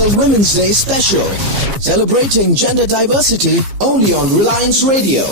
the Women's Day special, celebrating gender diversity only on Reliance Radio.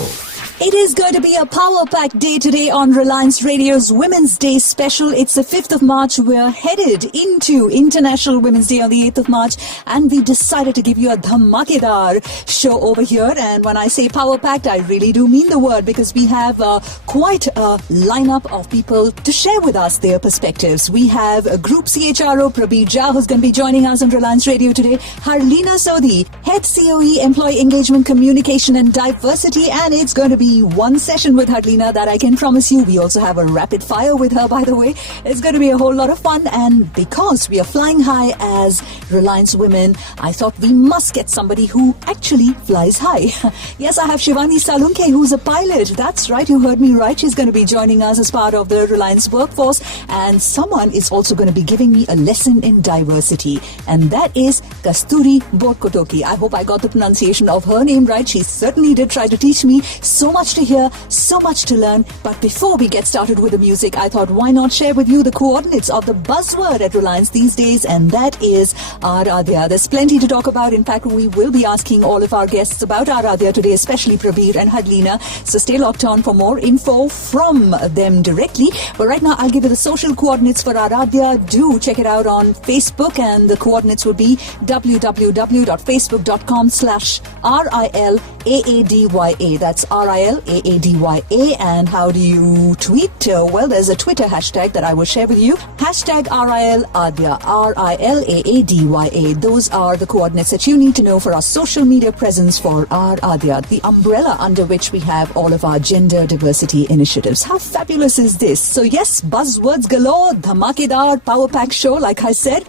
It is going to be a power-packed day today on Reliance Radio's Women's Day special. It's the 5th of March. We're headed into International Women's Day on the 8th of March, and we decided to give you a dhamakedar show over here. And when I say power-packed, I really do mean the word, because we have quite a lineup of people to share with us their perspectives. We have Group CHRO Prabir, who's going to be joining us on Reliance Radio today. Harlina Sodhi, Head COE Employee Engagement, Communication and Diversity, and it's going to be one session with Harlina that I can promise you. We also have a rapid fire with her, by the way. It's going to be a whole lot of fun, and because we are flying high as Reliance Women, I thought we must get somebody who actually flies high. Yes, I have Shivani Salunke, who's a pilot. That's right, you heard me right. She's going to be joining us as part of the Reliance workforce, and someone is also going to be giving me a lesson in diversity, and that is Kasturi Borkotoki. I hope I got the pronunciation of her name right. She certainly did try to teach me. So much to hear, so much to learn. But before we get started with the music, I thought, why not share with you the coordinates of the buzzword at Reliance these days, and that is A-Aadya. There's plenty to talk about. In fact, we will be asking all of our guests about A-Aadya today, especially Prabir and Harlina. So stay locked on for more info from them directly. But right now, I'll give you the social coordinates for A-Aadya. Do check it out on Facebook, and the coordinates would be www.facebook.com/RILAADYA. That's RILAADYA. And how do you tweet? Well, there's a Twitter hashtag that I will share with you. Hashtag RILAADYA. RILAADYA. Those are the coordinates that you need to know for our social media presence for A-Aadya, the umbrella under which we have all of our gender diversity initiatives. How fabulous is this? So yes, buzzwords galore, dhamakedar, power pack show, like I said.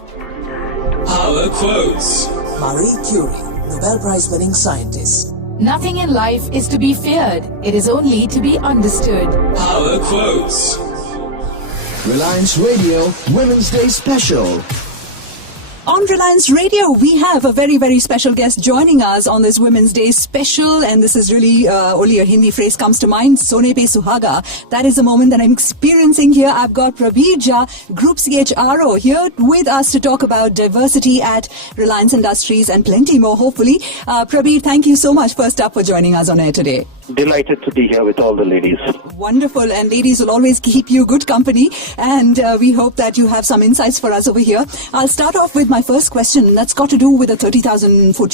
Power quotes. Marie Curie, Nobel Prize winning scientist. Nothing in life is to be feared. It is only to be understood. Power quotes. Reliance Radio Women's Day special. On Reliance Radio, we have a very, very special guest joining us on this Women's Day special, and this is really, only a Hindi phrase comes to mind, Sone Pe Suhaga. That is the moment that I'm experiencing here. I've got Prabir, Group CHRO, here with us to talk about diversity at Reliance Industries and plenty more, hopefully. Prabir, thank you so much, first up, for joining us on air today. Delighted to be here with all the ladies. Wonderful, and ladies will always keep you good company, and we hope that you have some insights for us over here. I'll start off with my first question. That's got to do with a 30,000-foot,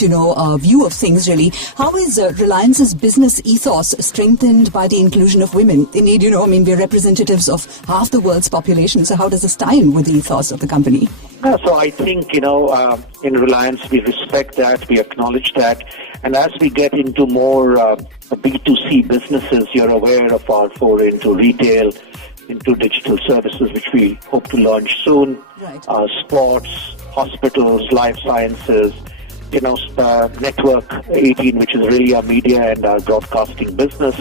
view of things, really. How is Reliance's business ethos strengthened by the inclusion of women? Indeed, we're representatives of half the world's population, so how does this tie in with the ethos of the company? So I think, in Reliance, we respect that, we acknowledge that, and as we get into more B2C businesses, you're aware of our foray into retail, into digital services, which we hope to launch soon, right. Sports, hospitals, life sciences, Network 18, which is really our media and our broadcasting business.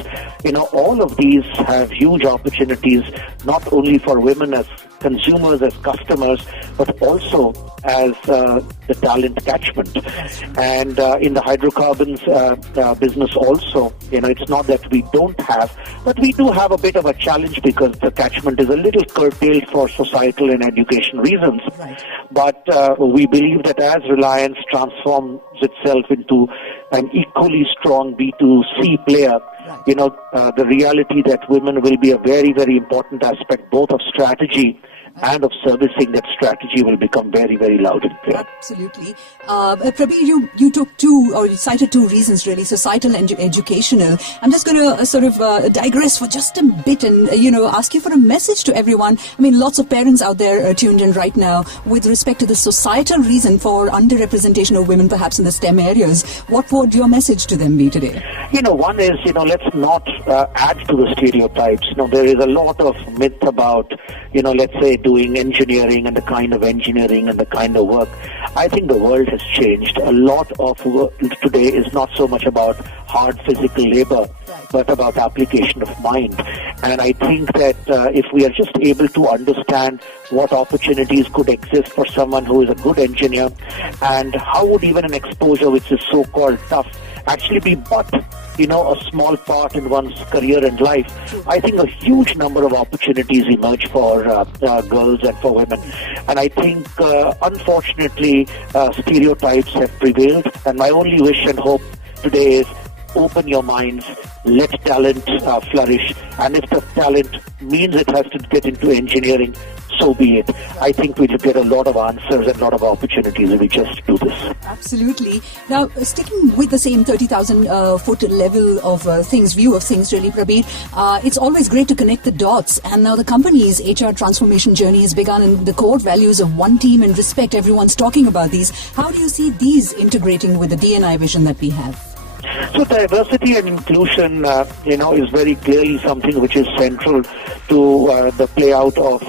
All of these have huge opportunities, not only for women as consumers, as customers, but also as the talent catchment. And in the hydrocarbons business also, it's not that we don't have, but we do have a bit of a challenge because the catchment is a little curtailed for societal and education reasons. Right. But we believe that as Reliance transforms itself into an equally strong B2C player, the reality that women will be a very, very important aspect both of strategy and of servicing that strategy will become very, very loud and clear. Absolutely. Prabir, you took you cited two reasons really, societal and educational. I'm just going to digress for just a bit and, ask you for a message to everyone. Lots of parents out there are tuned in right now with respect to the societal reason for underrepresentation of women perhaps in the STEM areas. What would your message to them be today? One is, let's not add to the stereotypes. There is a lot of myth about, let's say, doing engineering and the kind of engineering and the kind of work. I think the world has changed. A lot of work today is not so much about hard physical labor, but about application of mind. And I think that if we are just able to understand what opportunities could exist for someone who is a good engineer, and how would even an exposure which is so-called tough actually be but a small part in one's career and life, I think a huge number of opportunities emerge for girls and for women. And I think, unfortunately, stereotypes have prevailed. And my only wish and hope today is open your minds, let talent flourish. And if the talent means it has to get into engineering, so be it. I think we'll get a lot of answers and a lot of opportunities if we just do this. Absolutely. Now, sticking with the same 30,000 foot level of view of things, really, Prabir, it's always great to connect the dots. And now the company's HR transformation journey has begun, and the core values of one team and respect, everyone's talking about these. How do you see these integrating with the D&I vision that we have? So diversity and inclusion, is very clearly something which is central to the play out of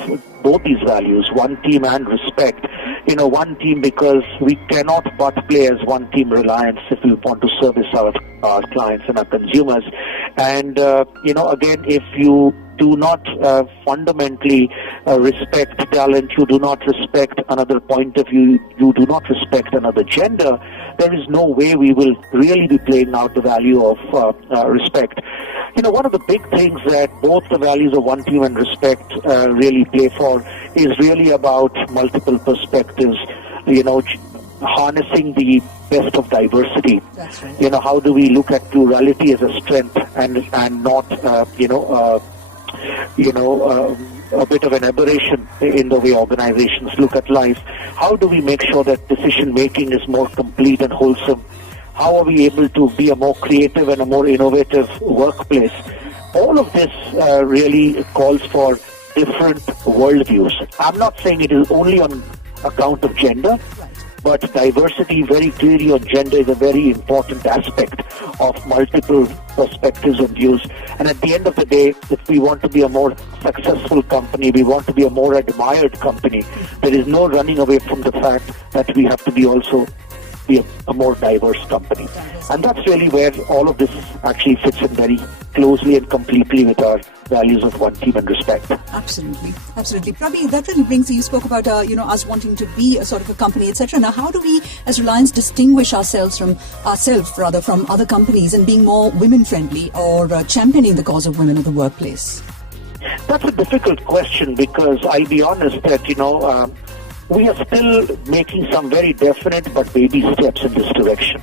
both these values, one team and respect. One team because we cannot but play as one team Reliance if we want to service our clients and our consumers. And, again, if you do not fundamentally respect talent, you do not respect another point of view, you do not respect another gender, there is no way we will really be playing out the value of respect. One of the big things that both the values of one team and respect really play for is really about multiple perspectives, harnessing the best of diversity. That's right. How do we look at plurality as a strength and not, a bit of an aberration in the way organizations look at life? How do we make sure that decision making is more complete and wholesome? How are we able to be a more creative and a more innovative workplace? All of this really calls for different worldviews. I'm not saying it is only on account of gender, but diversity very clearly on gender is a very important aspect of multiple perspectives and views. And at the end of the day, if we want to be a more successful company, we want to be a more admired company, there is no running away from the fact that we have to be also be a more diverse company. And that's really where all of this actually fits in very closely and completely with our values of one team and respect. Absolutely. Absolutely. Prabir, that really brings you spoke about, us wanting to be a sort of a company, etc. Now, how do we, as Reliance, distinguish ourselves from other companies and being more women-friendly or championing the cause of women in the workplace? That's a difficult question because I'll be honest that, we are still making some very definite but baby steps in this direction.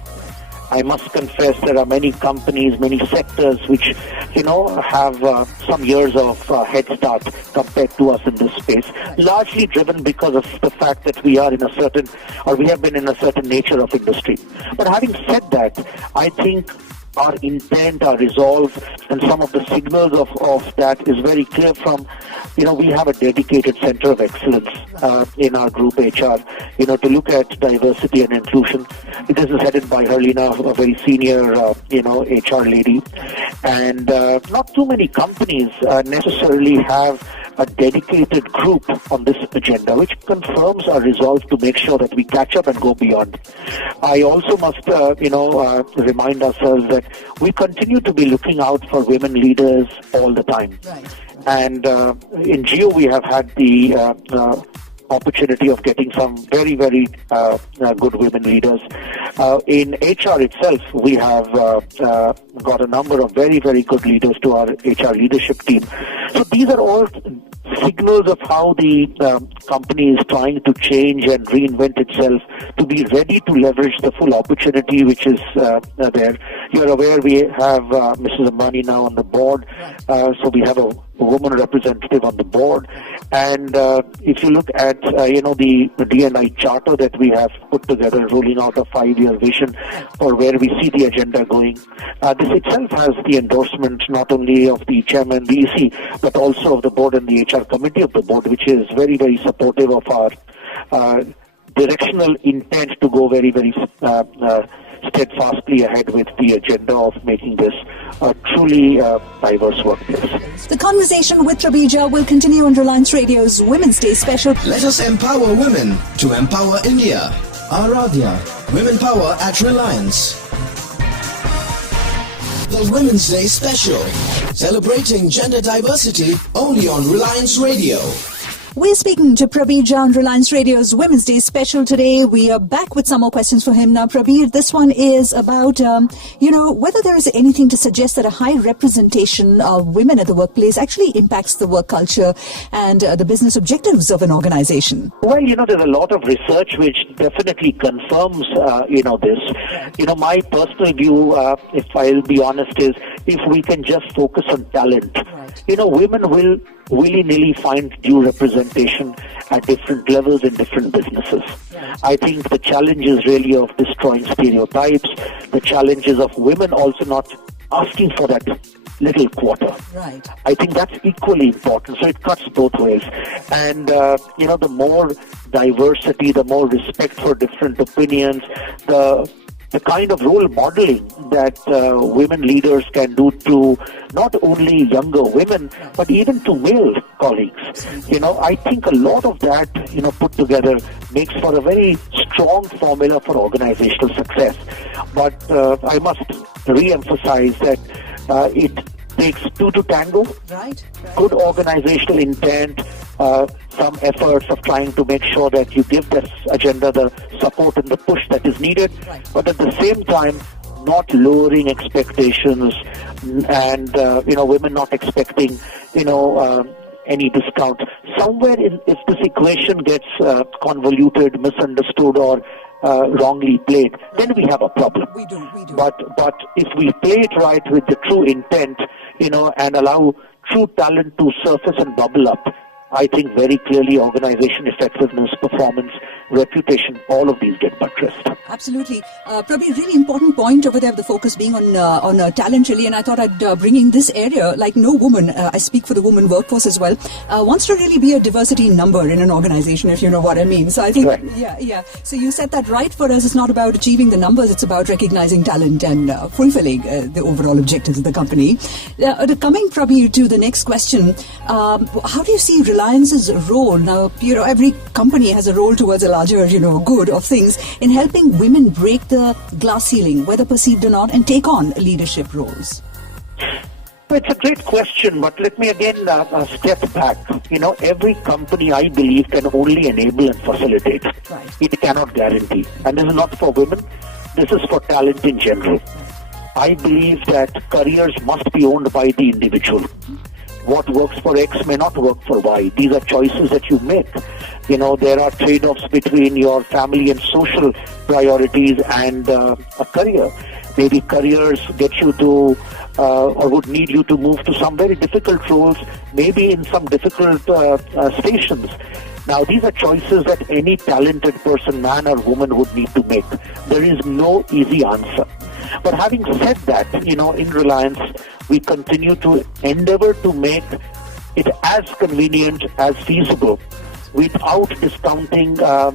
I must confess there are many companies, many sectors which, have some years of head start compared to us in this space, largely driven because of the fact that we are in a certain, or we have been in a certain nature of industry. But having said that, I think our intent, our resolve, and some of the signals of that is very clear from, we have a dedicated center of excellence in our group HR, to look at diversity and inclusion. This is headed by Harlina, a very senior, HR lady. And not too many companies necessarily have a dedicated group on this agenda, which confirms our resolve to make sure that we catch up and go beyond. I also must, remind ourselves that we continue to be looking out for women leaders all the time. Right. And in Geo, we have had the opportunity of getting some very, very good women leaders. In HR itself, we have got a number of very, very good leaders to our HR leadership team. So these are all signals of how the company is trying to change and reinvent itself to be ready to leverage the full opportunity which is there. You're aware we have Mrs. Ambani now on the board, so we have a woman representative on the board. And if you look at, the D&I charter that we have put together, rolling out a 5-year vision for where we see the agenda going, this itself has the endorsement not only of the chairman, the EC, but also of the board and the HR committee of the board, which is very, very supportive of our directional intent to go very, very steadfastly ahead with the agenda of making this a truly diverse workplace. The conversation with Prabir will continue on Reliance Radio's Women's Day special. Let us empower women to empower India. A-Aadya, Women Power at Reliance. The Women's Day special, celebrating gender diversity only on Reliance Radio. We're speaking to Prabir on Reliance Radio's Women's Day special today. We are back with some more questions for him. Now, Prabir, this one is about, whether there is anything to suggest that a high representation of women at the workplace actually impacts the work culture and the business objectives of an organization. Well, there's a lot of research which definitely confirms, this. My personal view, if I'll be honest, is if we can just focus on talent, women will willy-nilly find due representation at different levels in different businesses. I think the challenge is really of destroying stereotypes, the challenges of women also not asking for that little quarter. Right. I think that's equally important. So it cuts both ways. And, the more diversity, the more respect for different opinions, the kind of role modeling that women leaders can do to not only younger women, but even to male colleagues. I think a lot of that, put together makes for a very strong formula for organizational success. But I must re-emphasize that it takes two to tango. Right. Good organizational intent, some efforts of trying to make sure that you give this agenda the support and the push that is needed, but at the same time, not lowering expectations and, women not expecting, any discount. Somewhere if this equation gets convoluted, misunderstood or wrongly played, then we have a problem. We do. But if we play it right with the true intent, and allow true talent to surface and bubble up, I think very clearly organization effectiveness, performance, reputation, all of these get buttressed. Absolutely. Probably a really important point over there, the focus being on talent really, and I thought I'd bring in this area, like no woman, I speak for the woman workforce as well, wants to really be a diversity number in an organization, if you know what I mean. So I think, right. Yeah. So you said that right. For us, it's not about achieving the numbers, it's about recognizing talent and fulfilling the overall objectives of the company. Coming probably to the next question, how do you see Reliance's role? Now, every company has a role towards a larger, good of things in helping women break the glass ceiling, whether perceived or not, and take on leadership roles. It's a great question, but let me again step back. Every company, I believe, can only enable and facilitate. Right. It cannot guarantee. And this is not for women. This is for talent in general. I believe that careers must be owned by the individual. What works for X may not work for Y. These are choices that you make. There are trade-offs between your family and social priorities and a career. Maybe careers get you to or would need you to move to some very difficult roles, maybe in some difficult stations. Now, these are choices that any talented person, man or woman, would need to make. There is no easy answer. But having said that, in Reliance, we continue to endeavor to make it as convenient as feasible without discounting, the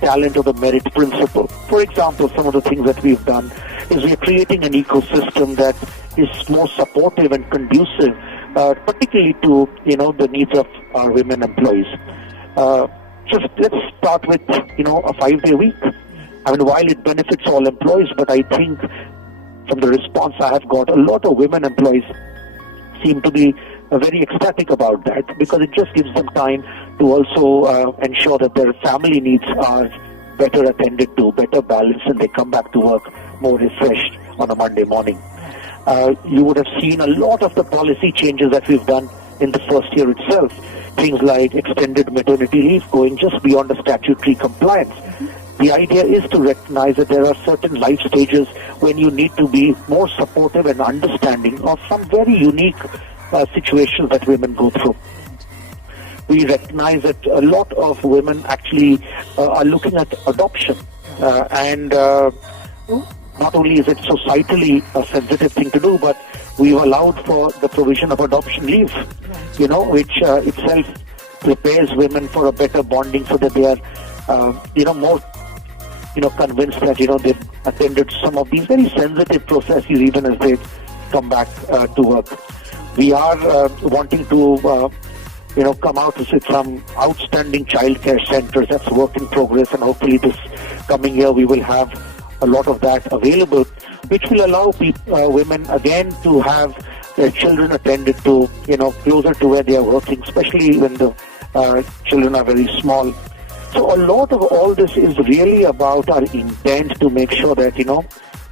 talent or the merit principle. For example, some of the things that we've done is we're creating an ecosystem that is more supportive and conducive, particularly to, the needs of our women employees. Just let's start with, a 5-day week. While it benefits all employees, but I think from the response I have got, a lot of women employees seem to be very ecstatic about that because it just gives them time to also ensure that their family needs are better attended to, better balanced, and they come back to work more refreshed on a Monday morning. You would have seen a lot of the policy changes that we've done in the first year itself. Things like extended maternity leave going just beyond the statutory compliance. The idea is to recognize that there are certain life stages when you need to be more supportive and understanding of some very unique situations that women go through. We recognize that a lot of women actually are looking at adoption and not only is it societally a sensitive thing to do, but we've allowed for the provision of adoption leave, which itself prepares women for a better bonding so that they are, more, convinced that, they've attended some of these very sensitive processes even as they come back to work. We are wanting to, come out with some outstanding childcare centers. That's work in progress, and hopefully this coming year we will have a lot of that available, which will allow women again to have Their children attended to, closer to where they are working, especially when the children are very small. So a lot of all this is really about our intent to make sure that,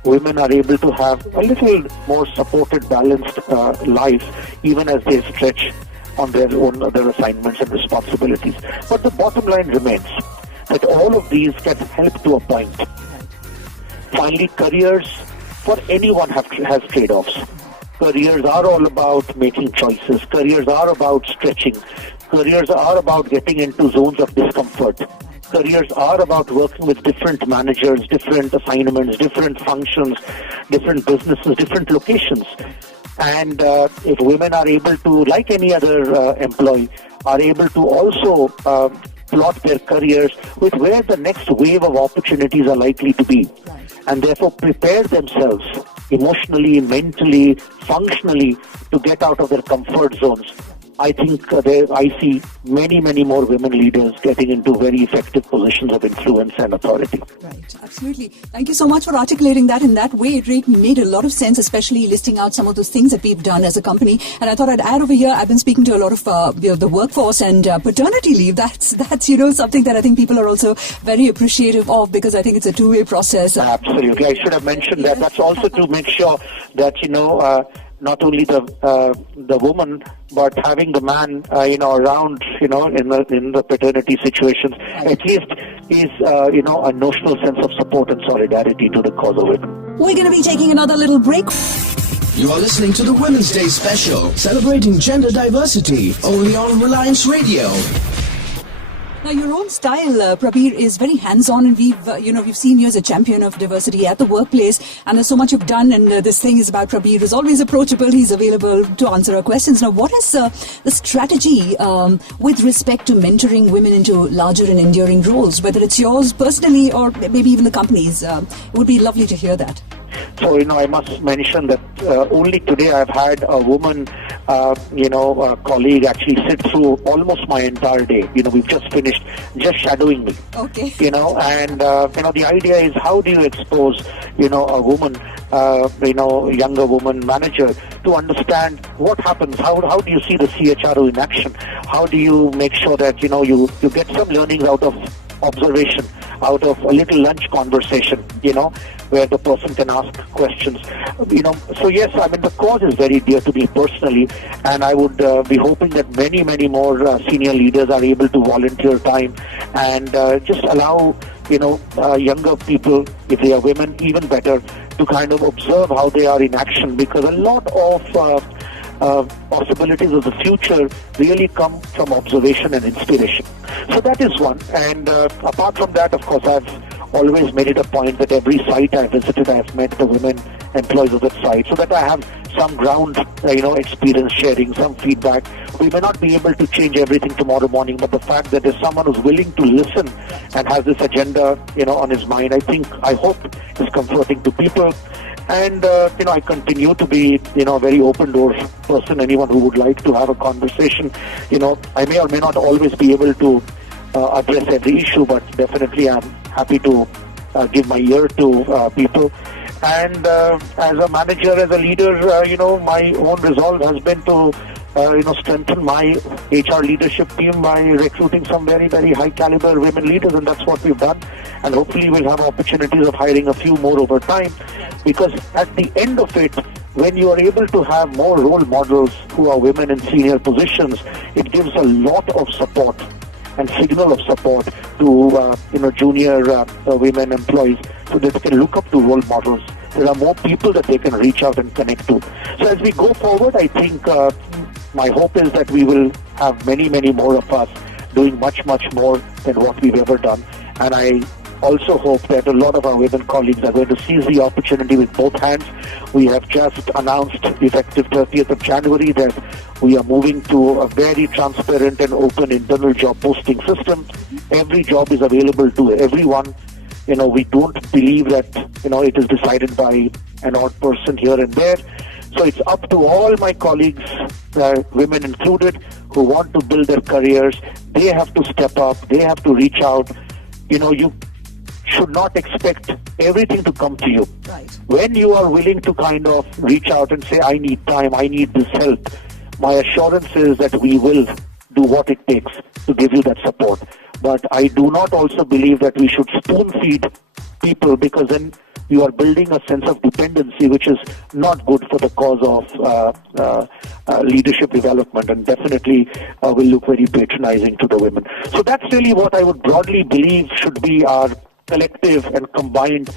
women are able to have a little more supported, balanced life, even as they stretch on their own other assignments and responsibilities. But the bottom line remains that all of these can help to a point. Finally, careers for anyone has trade-offs. Careers are all about making choices. Careers are about stretching. Careers are about getting into zones of discomfort. Careers are about working with different managers, different assignments, different functions, different businesses, different locations. And if women are able to, like any other employee, are able to also plot their careers with where the next wave of opportunities are likely to be, and therefore prepare themselves emotionally, mentally, functionally to get out of their comfort zones, I think I see many, many more women leaders getting into very effective positions of influence and authority. Right, absolutely. Thank you so much for articulating that in that way. It made a lot of sense, especially listing out some of those things that we've done as a company. And I thought I'd add over here, I've been speaking to a lot of the workforce and paternity leave. That's something that I think people are also very appreciative of, because I think it's a two-way process. Absolutely. I should have mentioned that. That's also to make sure that, not only the woman, but having the man, around, in the paternity situations, at least is, a notional sense of support and solidarity to the cause of it. We're going to be taking another little break. You are listening to the Women's Day special, celebrating gender diversity, only on Reliance Radio. Now, your own style, Prabir, is very hands-on, and we've seen you as a champion of diversity at the workplace, and there's so much you've done. And this thing is about Prabir is always approachable. He's available to answer our questions. Now, what is the strategy with respect to mentoring women into larger and enduring roles, whether it's yours personally or maybe even the company's? It would be lovely to hear that. So, I must mention that only today I've had a woman, a colleague actually sit through almost my entire day. We've just finished just shadowing me. Okay. And the idea is, how do you expose, a woman, younger woman manager to understand what happens? How do you see the CHRO in action? How do you make sure that, you get some learnings out of observation, out of a little lunch conversation, where the person can ask questions. So yes, the cause is very dear to me personally, and I would be hoping that many, many more senior leaders are able to volunteer time and just allow, younger people, if they are women, even better, to kind of observe how they are in action, because a lot of possibilities of the future really come from observation and inspiration. So that is one. And apart from that, of course, I've always made it a point that every site I visited, I've met the women employees of that site, so that I have some ground, experience sharing, some feedback. We may not be able to change everything tomorrow morning, but the fact that there's someone who's willing to listen and has this agenda, on his mind, I hope is comforting to people. And, I continue to be, a very open door person. Anyone who would like to have a conversation, I may or may not always be able to address every issue, but definitely I'm happy to give my ear to people. And as a manager, as a leader, my own resolve has been to, strengthen my HR leadership team by recruiting some very, very high caliber women leaders, and that's what we've done. And hopefully we'll have opportunities of hiring a few more over time, because at the end of it, when you are able to have more role models who are women in senior positions, it gives a lot of support and signal of support to junior women employees, so that they can look up to role models. There are more people that they can reach out and connect to. So as we go forward, I think my hope is that we will have many, many more of us doing much, much more than what we've ever done. And I also hope that a lot of our women colleagues are going to seize the opportunity with both hands. We have just announced, effective 30th of January, that we are moving to a very transparent and open internal job posting system. Every job is available to everyone. We don't believe that, it is decided by an odd person here and there. So it's up to all my colleagues, women included, who want to build their careers. They have to step up. They have to reach out. You should not expect everything to come to you. Right. When you are willing to kind of reach out and say, I need time, I need this help, my assurance is that we will do what it takes to give you that support. But I do not also believe that we should spoon feed people, because then you are building a sense of dependency, which is not good for the cause of leadership development, and definitely will look very patronizing to the women. So that's really what I would broadly believe should be our collective and combined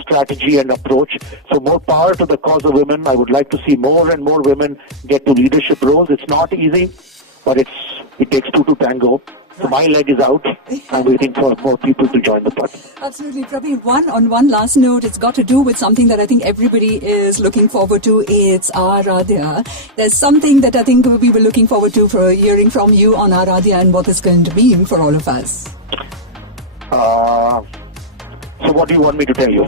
strategy and approach. So more power to the cause of women. I would like to see more and more women get to leadership roles. It's not easy, but it takes two to tango. So my leg is out. I'm waiting for more people to join the party. Absolutely. Prabir, one last note, it's got to do with something that I think everybody is looking forward to. It's A-Aadya. There's something that I think we were looking forward to for hearing from you on A-Aadya and what it's going to mean for all of us. So what do you want me to tell you?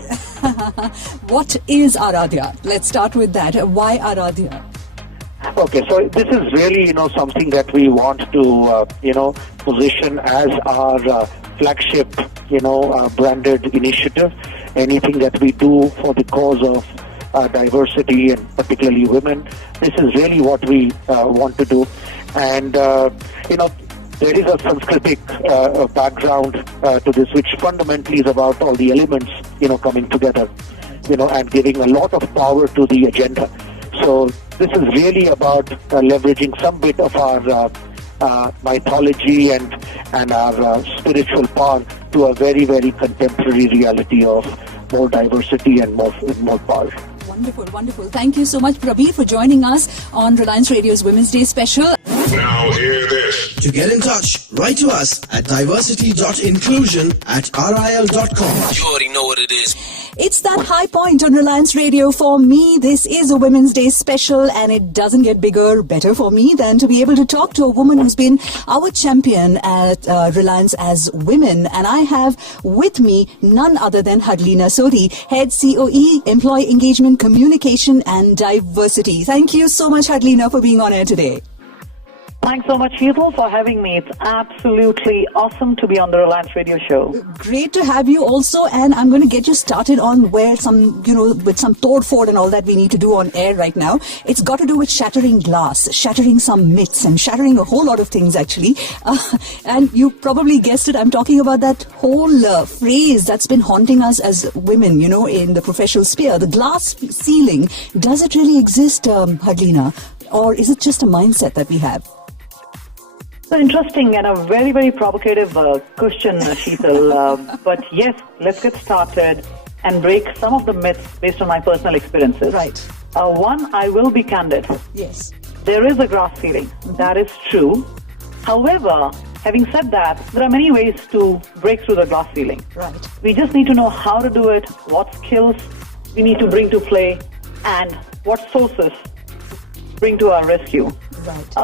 What is A-Aadya? Let's start with that. Why A-Aadya? Okay, so this is really, something that we want to, position as our flagship, branded initiative. Anything that we do for the cause of diversity and particularly women, this is really what we want to do. And, there is a Sanskritic background to this, which fundamentally is about all the elements, coming together, and giving a lot of power to the agenda. So this is really about leveraging some bit of our mythology and our spiritual power to a very, very contemporary reality of more diversity and more power. Wonderful, wonderful. Thank you so much, Prabir, for joining us on Reliance Radio's Women's Day special. Now hear this. To get in touch, write to us at diversity.inclusion@ril.com. You already know what it is. It's that high point on Reliance Radio for me. This is a Women's Day special, and it doesn't get bigger, better for me than to be able to talk to a woman who's been our champion at Reliance as women. And I have with me none other than Harlina Sodhi, Head COE, Employee Engagement, Communication and Diversity. Thank you so much, Harlina, for being on air today. Thanks so much, Sheetal, for having me. It's absolutely awesome to be on the Reliance Radio show. Great to have you also, and I'm going to get you started on where with some tord-ford and all that we need to do on air right now. It's got to do with shattering glass, shattering some myths, and shattering a whole lot of things, actually. And you probably guessed it, I'm talking about that whole phrase that's been haunting us as women, in the professional sphere. The glass ceiling, does it really exist, Harlina? Or is it just a mindset that we have? So interesting and a very, very provocative question, Sheetal. But yes, let's get started and break some of the myths based on my personal experiences. Right. One, I will be candid. Yes. There is a glass ceiling. That is true. However, having said that, there are many ways to break through the glass ceiling. Right. We just need to know how to do it, what skills we need to bring to play, and what sources bring to our rescue. Right.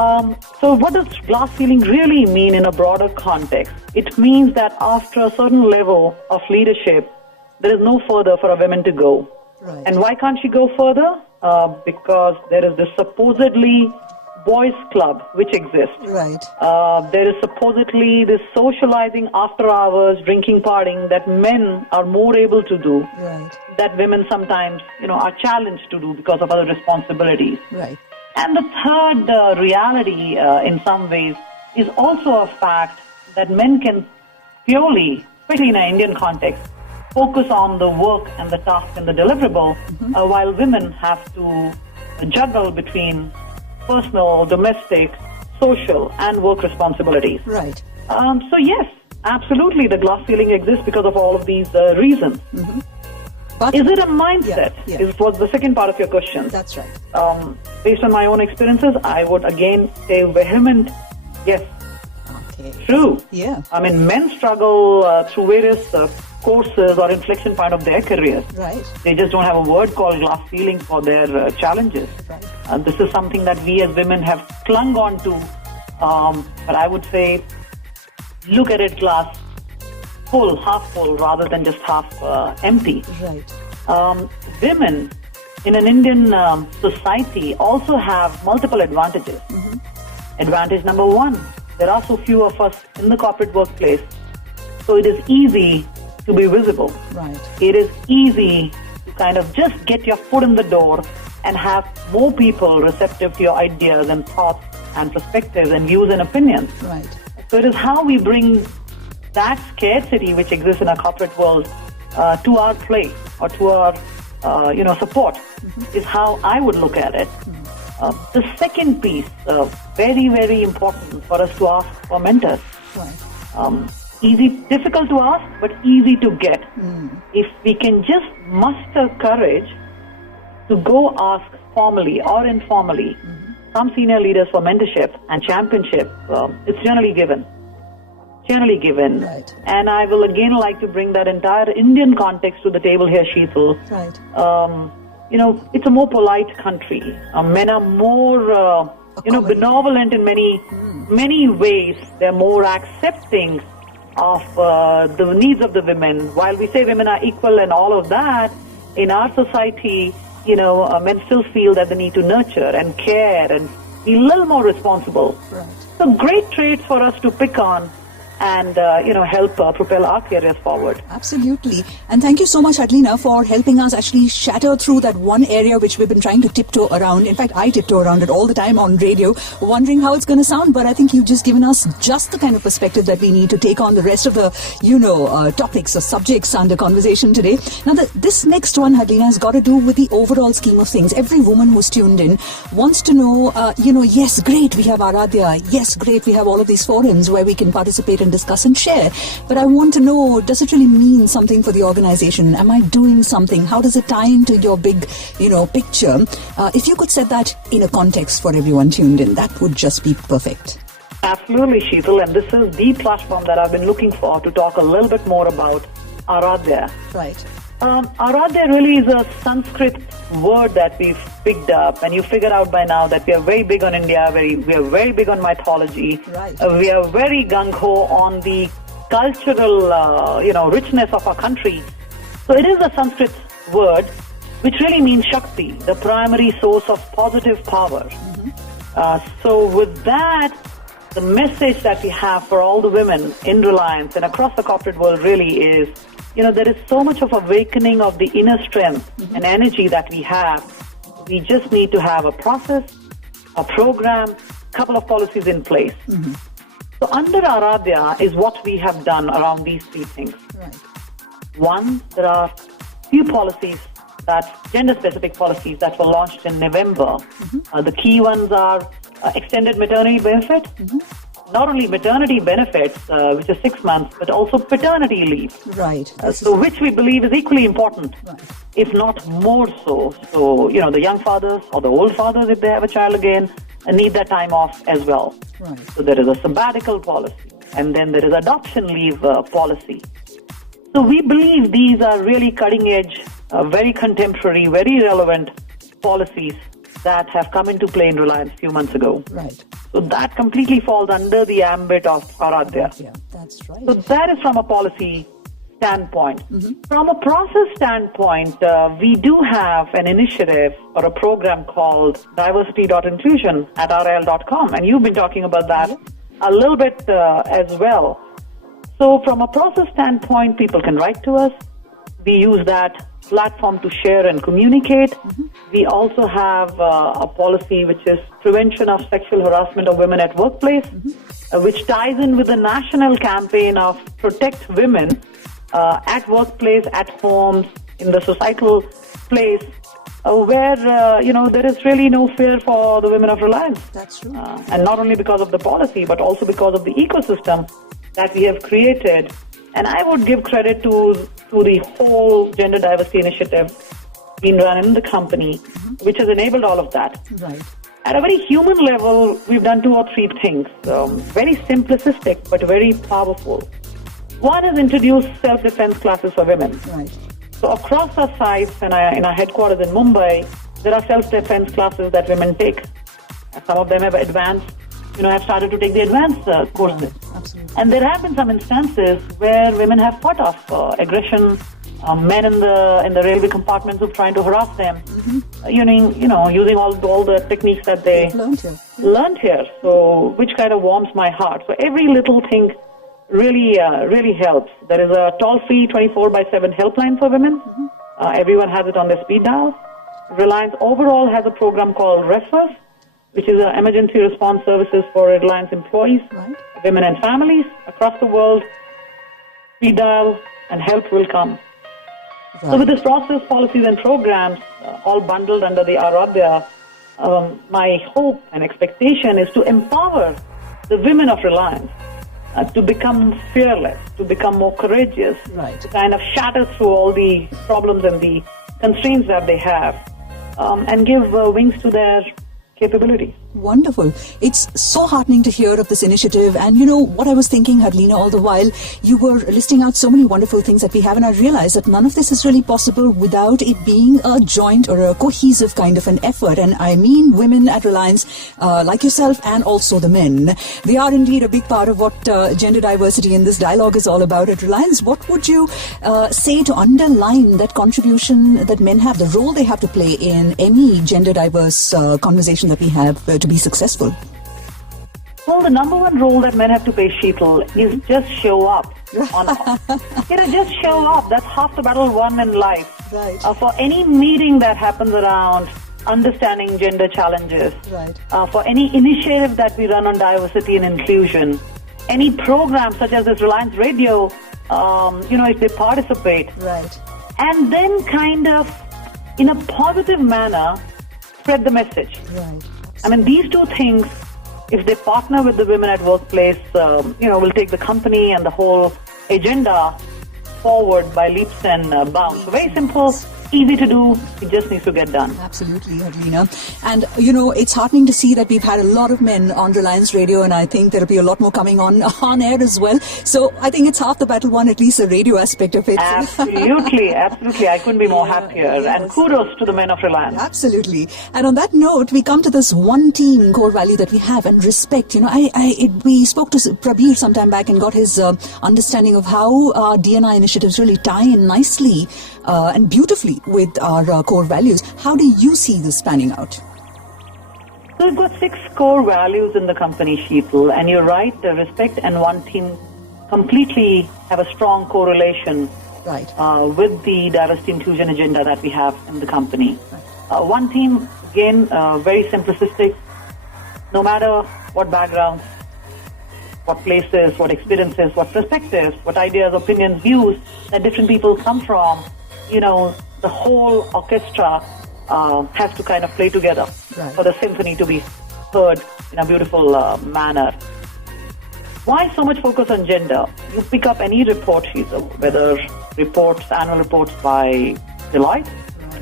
So what does glass ceiling really mean in a broader context? It means that after a certain level of leadership, there is no further for a woman to go. Right. And why can't she go further? Because there is this supposedly boys club which exists. Right. There is supposedly this socializing after hours, drinking, partying that men are more able to do. Right. That women sometimes, are challenged to do because of other responsibilities. Right. And the third reality, in some ways, is also a fact that men can purely, especially in an Indian context, focus on the work and the task and the deliverable, while women have to juggle between personal, domestic, social, and work responsibilities. Right. So yes, absolutely, the glass ceiling exists because of all of these reasons. But is it a mindset? Yeah. Was the second part of your question. That's right. Based on my own experiences, I would again say vehement, yes, Okay. true. Yeah. I mean, men struggle through various courses or inflection point of their careers. Right. They just don't have a word called glass ceiling for their challenges. Right. This is something that we as women have clung on to, but I would say look at it glass full, half full, rather than just half empty. Right. Women in an Indian society also have multiple advantages. Advantage number one, there are so few of us in the corporate workplace, so it is easy to be visible. Right. It is easy to kind of just get your foot in the door and have more people receptive to your ideas and thoughts and perspectives and views and opinions. Right. So it is how we bring that scarcity which exists in our corporate world to our play or to our support is how I would look at it. The second piece, very, very important for us to ask for mentors. Right. Difficult to ask, but easy to get. If we can just muster courage to go ask formally or informally some senior leaders for mentorship and championship, it's generally given. Right. And I will again like to bring that entire Indian context to the table here, Sheetal. Right. It's a more polite country. Men are more, benevolent in many ways. They're more accepting of the needs of the women. While we say women are equal and all of that, in our society, men still feel that they need to nurture and care and be a little more responsible. Right. So great traits for us to pick on and, help propel our careers forward. Absolutely. And thank you so much, Harlina, for helping us actually shatter through that one area which we've been trying to tiptoe around. In fact, I tiptoe around it all the time on radio, wondering how it's going to sound. But I think you've just given us just the kind of perspective that we need to take on the rest of the, topics or subjects under conversation today. Now, this next one, Harlina, has got to do with the overall scheme of things. Every woman who's tuned in wants to know, yes, great, we have A-Aadya. Yes, great, we have all of these forums where we can participate and discuss and share. But I want to know, does it really mean something for the organization? Am I doing something? How does it tie into your big, picture? If you could set that in a context for everyone tuned in, that would just be perfect. Absolutely, Sheetal. And this is the platform that I've been looking for to talk a little bit more about A-Aadya. Right. A-Aadya really is a Sanskrit word that we've picked up, and you figure out by now that we are very big on India, we are very big on mythology. Right. We are very gung-ho on the cultural, richness of our country. So it is a Sanskrit word which really means Shakti, the primary source of positive power. So with that, the message that we have for all the women in Reliance and across the corporate world really is, there is so much of awakening of the inner strength and energy that we have. We just need to have a process, a program, a couple of policies in place. So under A-Aadya is what we have done around these three things. Right. One, there are few policies, gender-specific policies that were launched in November. The key ones are extended maternity benefit, not only maternity benefits, which is 6 months, but also paternity leave. Right. Which we believe is equally important, if not more so. So, the young fathers or the old fathers, if they have a child again, need that time off as well. Right. So there is a sabbatical policy, and then there is adoption leave policy. So we believe these are really cutting edge, very contemporary, very relevant policies that have come into play in Reliance a few months ago. Right. So that completely falls under the ambit of A-Aadya. Yeah, that's right. So that is from a policy standpoint. From a process standpoint, we do have an initiative or a program called diversity.inclusion at RIL.com, and you've been talking about that a little bit as well. So from a process standpoint, people can write to us. We use that platform to share and communicate. We also have a policy which is prevention of sexual harassment of women at workplace, which ties in with the national campaign of protect women at workplace, at homes, in the societal place, where, there is really no fear for the women of Reliance. That's true. And not only because of the policy, but also because of the ecosystem that we have created. And I would give credit to the whole gender diversity initiative being run in the company, which has enabled all of that. Right. At a very human level, we've done 2 or 3 things, very simplistic but very powerful. One is introduce self-defense classes for women. Right. So across our sites and in our headquarters in Mumbai, there are self-defense classes that women take. Some of them have advanced, have started to take the advanced courses. Absolutely. And there have been some instances where women have fought off aggression, men in the railway compartments who've trying to harass them, using all the techniques that they learned here. So which kind of warms my heart. So every little thing really helps. There is a toll-free 24/7 helpline for women. Everyone has it on their speed dial. Reliance overall has a program called RESPONSE, which is emergency response services for Reliance employees, women and families across the world. Speed dial and help will come. So with this process, policies and programs all bundled under the A-Aadya, my hope and expectation is to empower the women of Reliance to become fearless, to become more courageous, to kind of shatter through all the problems and the constraints that they have, and give wings to their capabilities. Wonderful. It's so heartening to hear of this initiative. And you know what I was thinking, Harlina, all the while, you were listing out so many wonderful things that we have, and I realized that none of this is really possible without it being a joint or a cohesive kind of an effort. And I mean women at Reliance, like yourself, and also the men. They are indeed a big part of what gender diversity in this dialogue is all about at Reliance. What would you say to underline that contribution that men have, the role they have to play in any gender diverse conversation that we have to be successful? Well, the number one role that men have to play, Sheetal, is just show up. Just show up. That's half the battle won in life. For any meeting that happens around understanding gender challenges, for any initiative that we run on diversity and inclusion, any program such as this Reliance Radio, if they participate, and then kind of, in a positive manner, spread the message. I mean, these two things, if they partner with the women at workplace, will take the company and the whole agenda forward by leaps and bounds. So very simple, easy to do, it just needs to get done. Absolutely, Harlina. And, it's heartening to see that we've had a lot of men on Reliance Radio, and I think there'll be a lot more coming on air as well. So I think it's half the battle won, at least the radio aspect of it. Absolutely. I couldn't be more happier. And kudos to the men of Reliance. Absolutely. And on that note, we come to this one team core value that we have, and respect. We spoke to Prabir some time back and got his understanding of how our D&I initiatives really tie in nicely and beautifully with our core values. How do you see this panning out? So we've got 6 core values in the company, Sheetal, and you're right, the respect and one team completely have a strong correlation with the diversity inclusion agenda that we have in the company. One team, again, very simplistic. No matter what backgrounds, what places, what experiences, what perspectives, what ideas, opinions, views that different people come from, the whole orchestra has to kind of play together for the symphony to be heard in a beautiful manner. Why so much focus on gender? You pick up any report, whether annual reports by Deloitte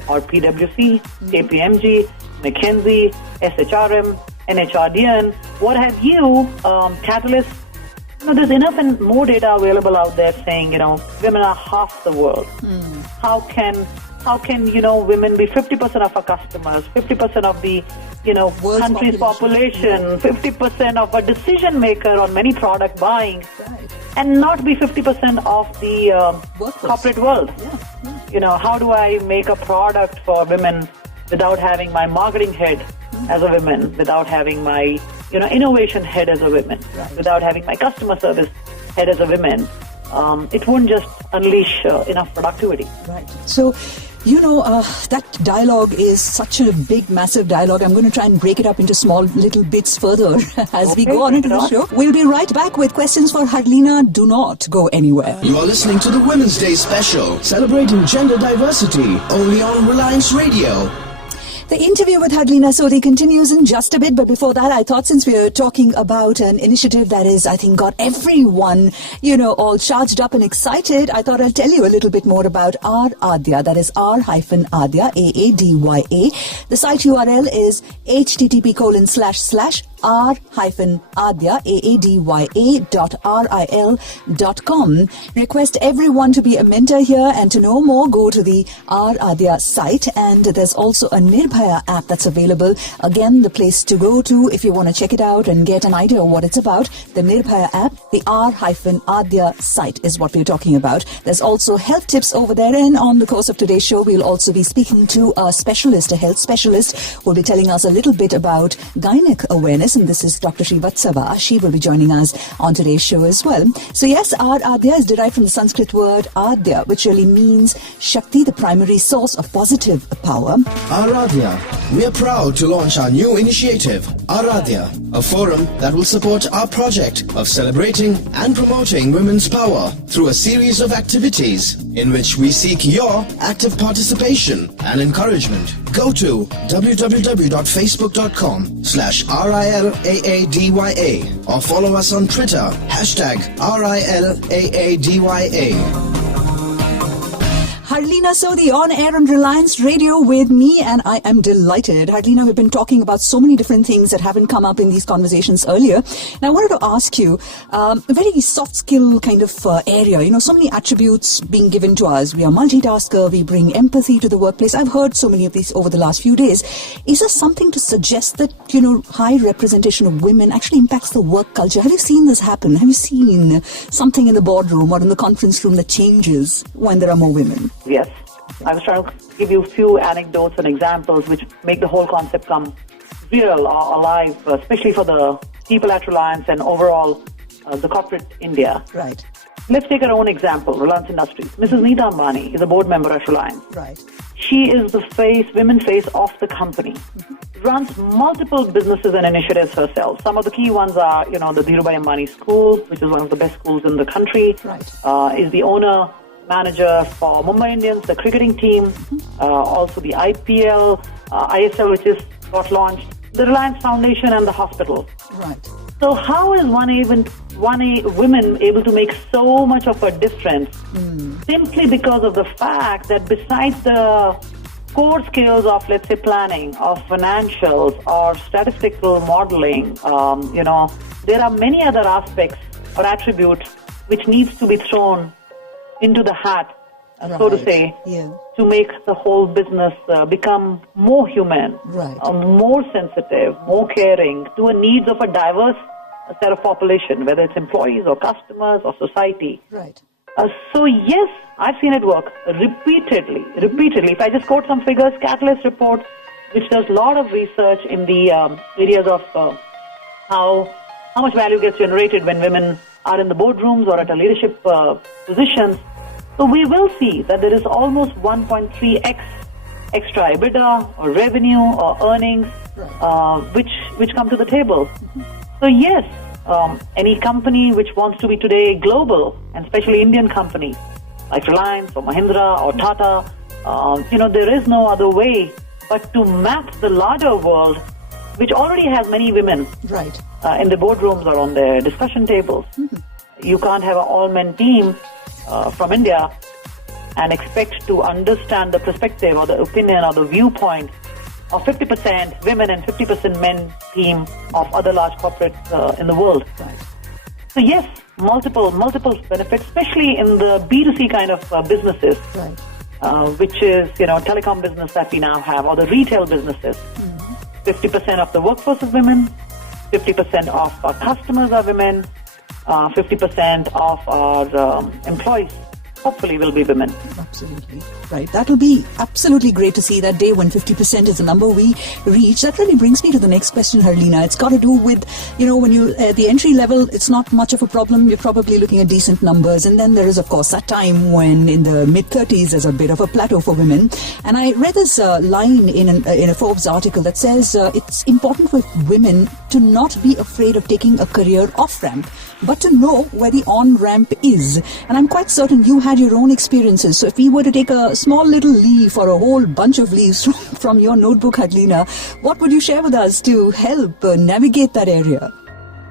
or PwC, KPMG, McKinsey, SHRM, NHRDN, what have you, Catalyst. There's enough and more data available out there saying, women are half the world. How can women be 50% of our customers, 50% of the, country's population, 50% of a decision maker on many product buying, and not be 50% of the corporate world? How do I make a product for women without having my marketing head as a woman, without having my innovation head as a woman, without having my customer service head as a woman? It won't just unleash enough productivity. So, that dialogue is such a big, massive dialogue. I'm going to try and break it up into small little bits further as we go on into the show. We'll be right back with questions for Harlina. Do not go anywhere. You are listening to the Women's Day special, celebrating gender diversity, only on Reliance Radio. The interview with Harlina Sodhi continues in just a bit, but before that, I thought since we were talking about an initiative that is, I think, got everyone, all charged up and excited, I thought I'll tell you a little bit more about A-Aadya. That is R-Aadya, A-A-D-Y-A. The site URL is http://r-aadya, AADYA.RIL.com. Request everyone to be a mentor here, and to know more, go to the A-Aadya site, and there's also a Nirbhaya app that's available. Again, the place to go to if you want to check it out and get an idea of what it's about. The Nirbhaya app, the R-Aadya site is what we're talking about. There's also health tips over there, and on the course of today's show, we'll also be speaking to a specialist, a health specialist, who will be telling us a little bit about gynec awareness. business, and this is Dr. Srivatsava. She will be joining us on today's show as well. So yes, A-Aadya is derived from the Sanskrit word Adya, which really means Shakti, the primary source of positive power. A-Aadya. We are proud to launch our new initiative, A-Aadya, a forum that will support our project of celebrating and promoting women's power through a series of activities in which we seek your active participation and encouragement. Go to www.facebook.com/RILAADYA or follow us on Twitter, #RILAADYA. Harlina Sodhi on air on Reliance Radio with me, and I am delighted. Harlina, we've been talking about so many different things that haven't come up in these conversations earlier. And I wanted to ask you, a very soft skill kind of area, so many attributes being given to us. We are multitasker, we bring empathy to the workplace. I've heard so many of these over the last few days. Is there something to suggest that, high representation of women actually impacts the work culture? Have you seen this happen? Have you seen something in the boardroom or in the conference room that changes when there are more women? Yes. I was trying to give you a few anecdotes and examples which make the whole concept come real or alive, especially for the people at Reliance and overall the corporate India. Right. Let's take our own example, Reliance Industries. Mrs. Neeta Ambani is a board member at Reliance. Right. She is the women face of the company. Runs multiple businesses and initiatives herself. Some of the key ones are, the Dhirubhai Ambani School, which is one of the best schools in the country. Right. Is the owner manager for Mumbai Indians, the cricketing team, also the IPL, ISL, which is got launched, the Reliance Foundation, and the hospital. Right. So how is women able to make so much of a difference? Simply because of the fact that besides the core skills of, let's say, planning, of financials, or statistical modeling, there are many other aspects or attributes which needs to be thrown into the hat, so to say, to make the whole business become more human, more sensitive, more caring to the needs of a diverse set of population, whether it's employees or customers or society. Right. So yes, I've seen it work repeatedly. If I just quote some figures, Catalyst report, which does a lot of research in the areas of how much value gets generated when women are in the boardrooms or at a leadership positions. So we will see that there is almost 1.3x extra EBITDA or revenue or earnings which come to the table. So yes, any company which wants to be today global, and especially Indian company like Reliance or Mahindra or Tata, there is no other way but to map the larger world, which already has many women in the boardrooms or on their discussion tables. You can't have an all-men team from India and expect to understand the perspective or the opinion or the viewpoint of 50% women and 50% men team of other large corporates in the world. Right. So yes, multiple benefits, especially in the B2C kind of businesses, which is, telecom business that we now have, or the retail businesses. 50% of the workforce is women, 50% of our customers are women, 50% of our employees hopefully will be women. Absolutely. Right. That will be absolutely great to see that day when 50% is the number we reach. That really brings me to the next question, Harlina. It's got to do with, when you at the entry level, it's not much of a problem. You're probably looking at decent numbers. And then there is, of course, that time when in the mid-30s there's a bit of a plateau for women. And I read this line in a Forbes article that says it's important for women to not be afraid of taking a career off-ramp, but to know where the on-ramp is. And I'm quite certain you had your own experiences. So if we were to take a small little leaf or a whole bunch of leaves from your notebook, Harlina, what would you share with us to help navigate that area?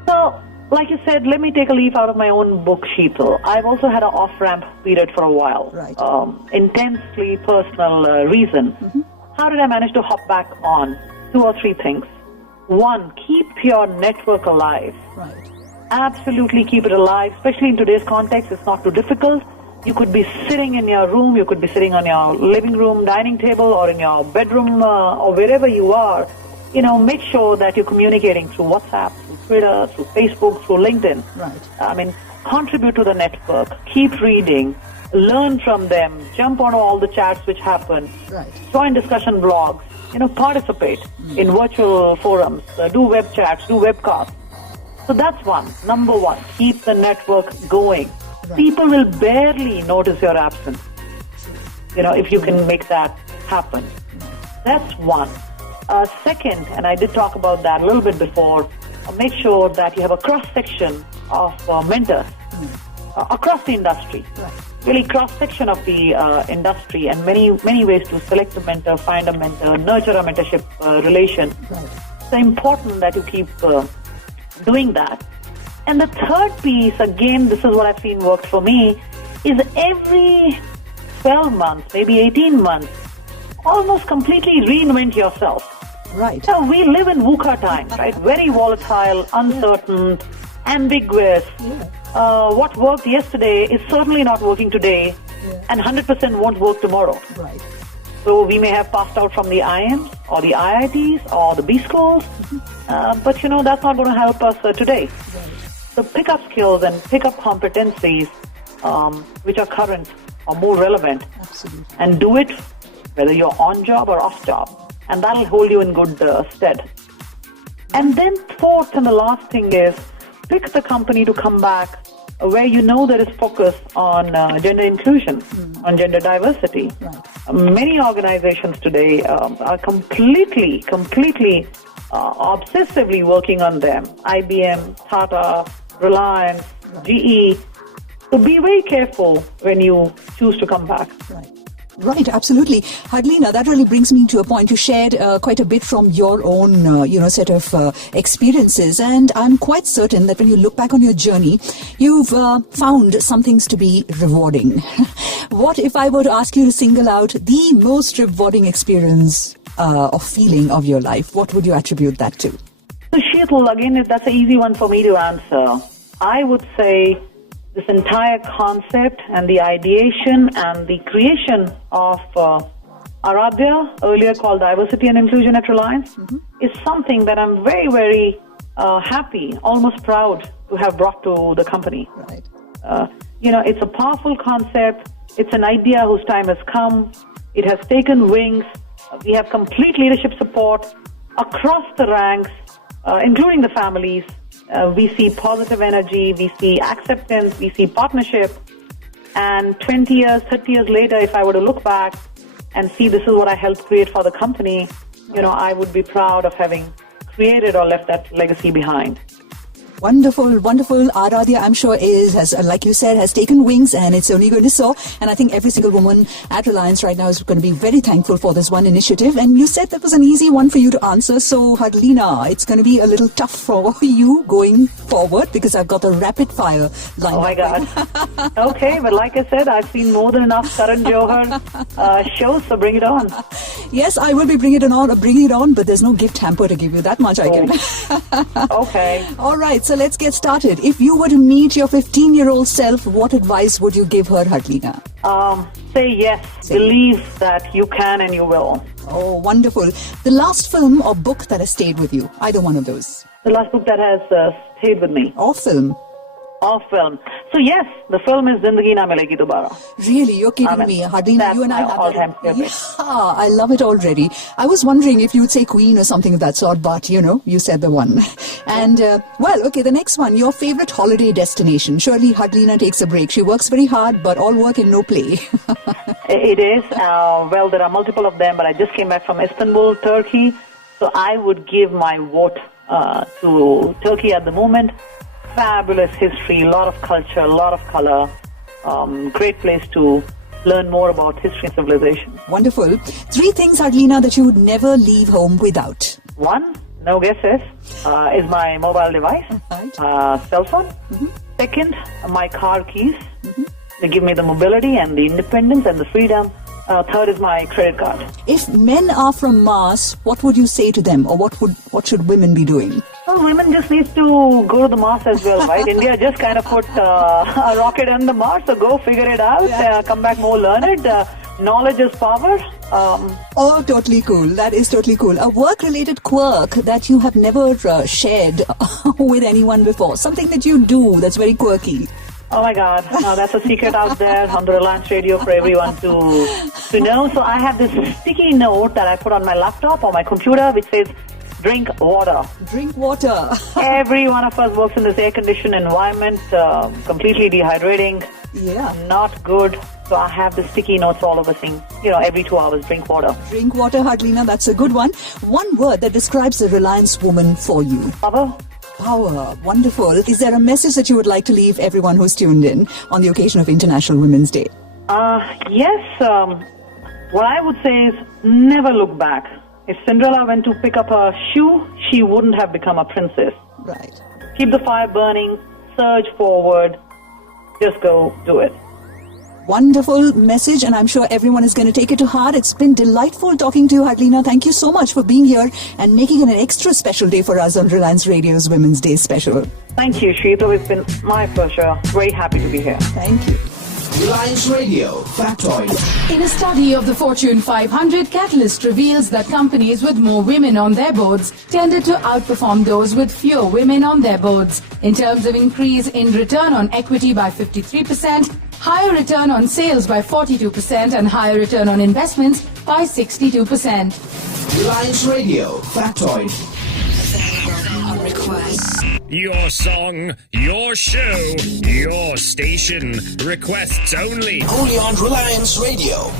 So, like you said, let me take a leaf out of my own book, Sheetal. I've also had an off-ramp period for a while. Right. Intensely personal reason. How did I manage to hop back on? 2 or 3 things. 1, keep your network alive. Right. Absolutely keep it alive, especially in today's context. It's not too difficult. You could be sitting in your room, you could be sitting on your living room, dining table, or in your bedroom, or wherever you are. Make sure that you're communicating through WhatsApp, through Twitter, through Facebook, through LinkedIn. Right. Contribute to the network, keep reading, learn from them, jump on all the chats which happen, right. join discussion blogs, participate in virtual forums, do web chats, do webcasts. So that's one. Number one, keep the network going. Right. People will barely notice your absence, if you can make that happen. That's one. Second, and I did talk about that a little bit before, make sure that you have a cross-section of mentors across the industry. Right. Really cross-section of the industry, and many ways to select a mentor, find a mentor, nurture a mentorship relation. Right. So important that you keep doing that. And the third piece, again, this is what I've seen worked for me, is every 12 months, maybe 18 months, almost completely reinvent yourself. Right. So we live in VUCA times, right? Very volatile, uncertain, ambiguous. Yeah. What worked yesterday is certainly not working today, and 100% won't work tomorrow. Right. So we may have passed out from the IIMs or the IITs or the B schools, but that's not going to help us today. Right. So pick up skills and pick up competencies which are current or more relevant. Absolutely. And do it whether you're on job or off job, and that'll hold you in good stead. And then fourth and the last thing is pick the company to come back where there is focus on gender inclusion, on gender diversity. Right. Many organizations today are completely obsessively working on them. IBM, Tata, Reliance, GE. So be very careful when you choose to come back. Right. Right, absolutely. Harlina, that really brings me to a point. You shared quite a bit from your own, set of experiences. And I'm quite certain that when you look back on your journey, you've found some things to be rewarding. What if I were to ask you to single out the most rewarding experience or feeling of your life? What would you attribute that to? So, Sheetal, again, that's an easy one for me to answer. I would say this entire concept and the ideation and the creation of A-Aadya, earlier called Diversity and Inclusion at Reliance, is something that I'm very, very happy, almost proud to have brought to the company. Right. It's a powerful concept. It's an idea whose time has come. It has taken wings. We have complete leadership support across the ranks, including the families. We see positive energy, we see acceptance, we see partnership. And 20 years, 30 years later, if I were to look back and see this is what I helped create for the company, I would be proud of having created or left that legacy behind. Wonderful, wonderful. A-Aadya, I'm sure, has, like you said, has taken wings, and it's only going to soar. And I think every single woman at Reliance right now is going to be very thankful for this one initiative. And you said that was an easy one for you to answer. So, Harlina, it's going to be a little tough for you going forward because I've got a rapid fire line. Oh, my God. Okay, but like I said, I've seen more than enough Karan Johar shows, so bring it on. Yes, I will be bringing it on, but there's no gift hamper to give you. That much I can. Okay. All right. So let's get started. If you were to meet your 15-year-old self, what advice would you give her, Harlina? Say yes. Believe that you can and you will. Oh, wonderful. The last film or book that has stayed with you? Either one of those. The last book that has stayed with me. Or film? Or film. So yes, the film is Zindagi Na Milegi Dobara. Really? You're kidding me. Harlina, you and I have all-time favorite. Yeah, I love it already. I was wondering if you'd say Queen or something of that sort, but you said the one. And, the next one, your favorite holiday destination. Surely Harlina takes a break. She works very hard, but all work and no play. It is. There are multiple of them, but I just came back from Istanbul, Turkey. So I would give my vote to Turkey at the moment. Fabulous history, a lot of culture, a lot of color. Great place to learn more about history and civilization. Wonderful. 3 things, Harlina, that you would never leave home without. 1, no guesses, is my mobile device, Right. Cell phone. Second, my car keys. They give me the mobility and the independence and the freedom. Third is my credit card. If men are from Mars, what would you say to them, or what should women be doing? Well, women just need to go to the Mars as well, right? India just kind of put a rocket on the Mars, so go figure it out, come back more learned. Knowledge is power. Oh, totally cool. That is totally cool. A work-related quirk that you have never shared with anyone before. Something that you do that's very quirky. Oh my God! Now that's a secret out there on the Reliance Radio for everyone to know. So I have this sticky note that I put on my laptop or my computer, which says, "Drink water." Drink water. Every one of us works in this air-conditioned environment, completely dehydrating. Yeah. Not good. So I have the sticky notes all over things. Every 2 hours, drink water. Drink water, Harlina. That's a good one. One word that describes the Reliance woman for you. Power. Power. Wonderful. Is there a message that you would like to leave everyone who's tuned in on the occasion of International Women's Day? Yes. What I would say is never look back. If Cinderella went to pick up her shoe, she wouldn't have become a princess. Right. Keep the fire burning. Surge forward. Just go do it. Wonderful message, and I'm sure everyone is going to take it to heart. It's been delightful talking to you, Harlina. Thank you so much for being here and making it an extra special day for us on Reliance Radio's Women's Day special. Thank you, Sheetal. It's been my pleasure. Very happy to be here. Thank you. Reliance Radio Factoid. In a study of the Fortune 500, Catalyst reveals that companies with more women on their boards tended to outperform those with fewer women on their boards. In terms of increase in return on equity by 53%, higher return on sales by 42%, and higher return on investments by 62%. Reliance Radio Factoid. On request. Your song, your show, your station. Requests only. Only on Reliance Radio.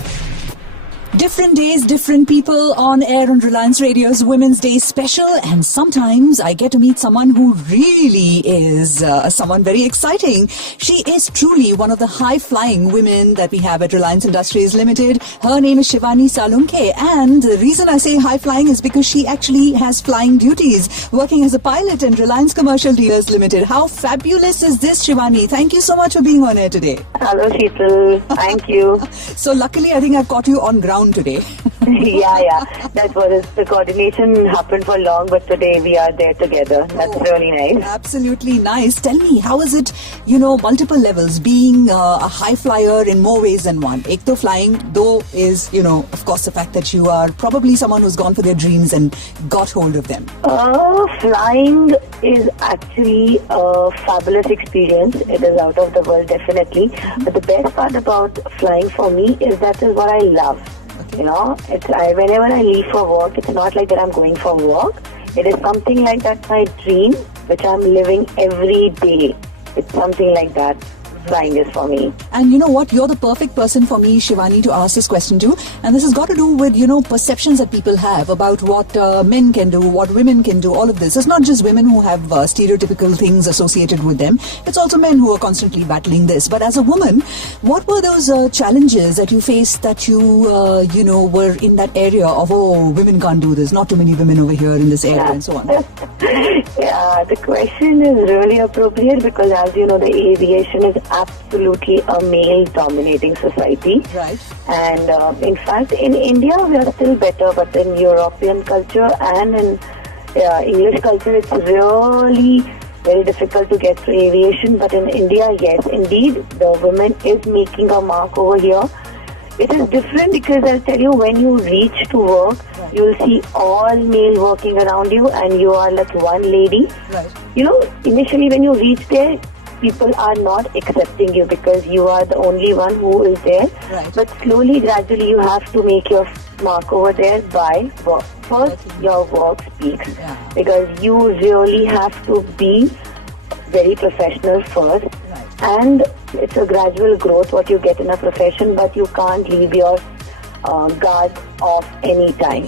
Different days, different people on air on Reliance Radio's Women's Day special, and sometimes I get to meet someone who really is someone very exciting. She is truly one of the high-flying women that we have at Reliance Industries Limited. Her name is Shivani Salunke, and the reason I say high-flying is because she actually has flying duties, working as a pilot in Reliance Commercial Dealers Limited. How fabulous is this, Shivani? Thank you so much for being on air today. Hello, Sheetal. Thank you. So luckily, I think I've caught you on ground today. yeah. That's what is. The coordination happened for long, but today we are there together. That's really nice. Absolutely nice. Tell me, how is it, multiple levels, being a high flyer in more ways than one? Ek to flying, though, is, of course, the fact that you are probably someone who's gone for their dreams and got hold of them. Flying is actually a fabulous experience. It is out of the world, definitely. But the best part about flying for me is that is what I love. Whenever I leave for work, it's not like that I'm going for work. It is something like that, my dream, which I'm living every day. It's something like that. Flying is for me. And you know what? You're the perfect person for me, Shivani, to ask this question to. And this has got to do with, perceptions that people have about what men can do, what women can do, all of this. It's not just women who have stereotypical things associated with them. It's also men who are constantly battling this. But as a woman, what were those challenges that you faced that you, were in that area of, women can't do this, not too many women over here in this area and so on? Yeah, the question is really appropriate because as you know, the aviation is absolutely a male-dominating society. Right. And in fact, in India, we are still better, but in European culture and in English culture, it's really very difficult to get through aviation. But in India, yes, indeed, the woman is making a mark over here. It is different because I'll tell you, when you reach to work, you'll see all male working around you and you are like one lady. Right. Initially when you reach there, people are not accepting you because you are the only one who is there. Right. But slowly, gradually, you have to make your mark over there by work. First, your work speaks. Yeah. Because you really have to be very professional first. Right. And it's a gradual growth what you get in a profession, but you can't leave your guard off any time.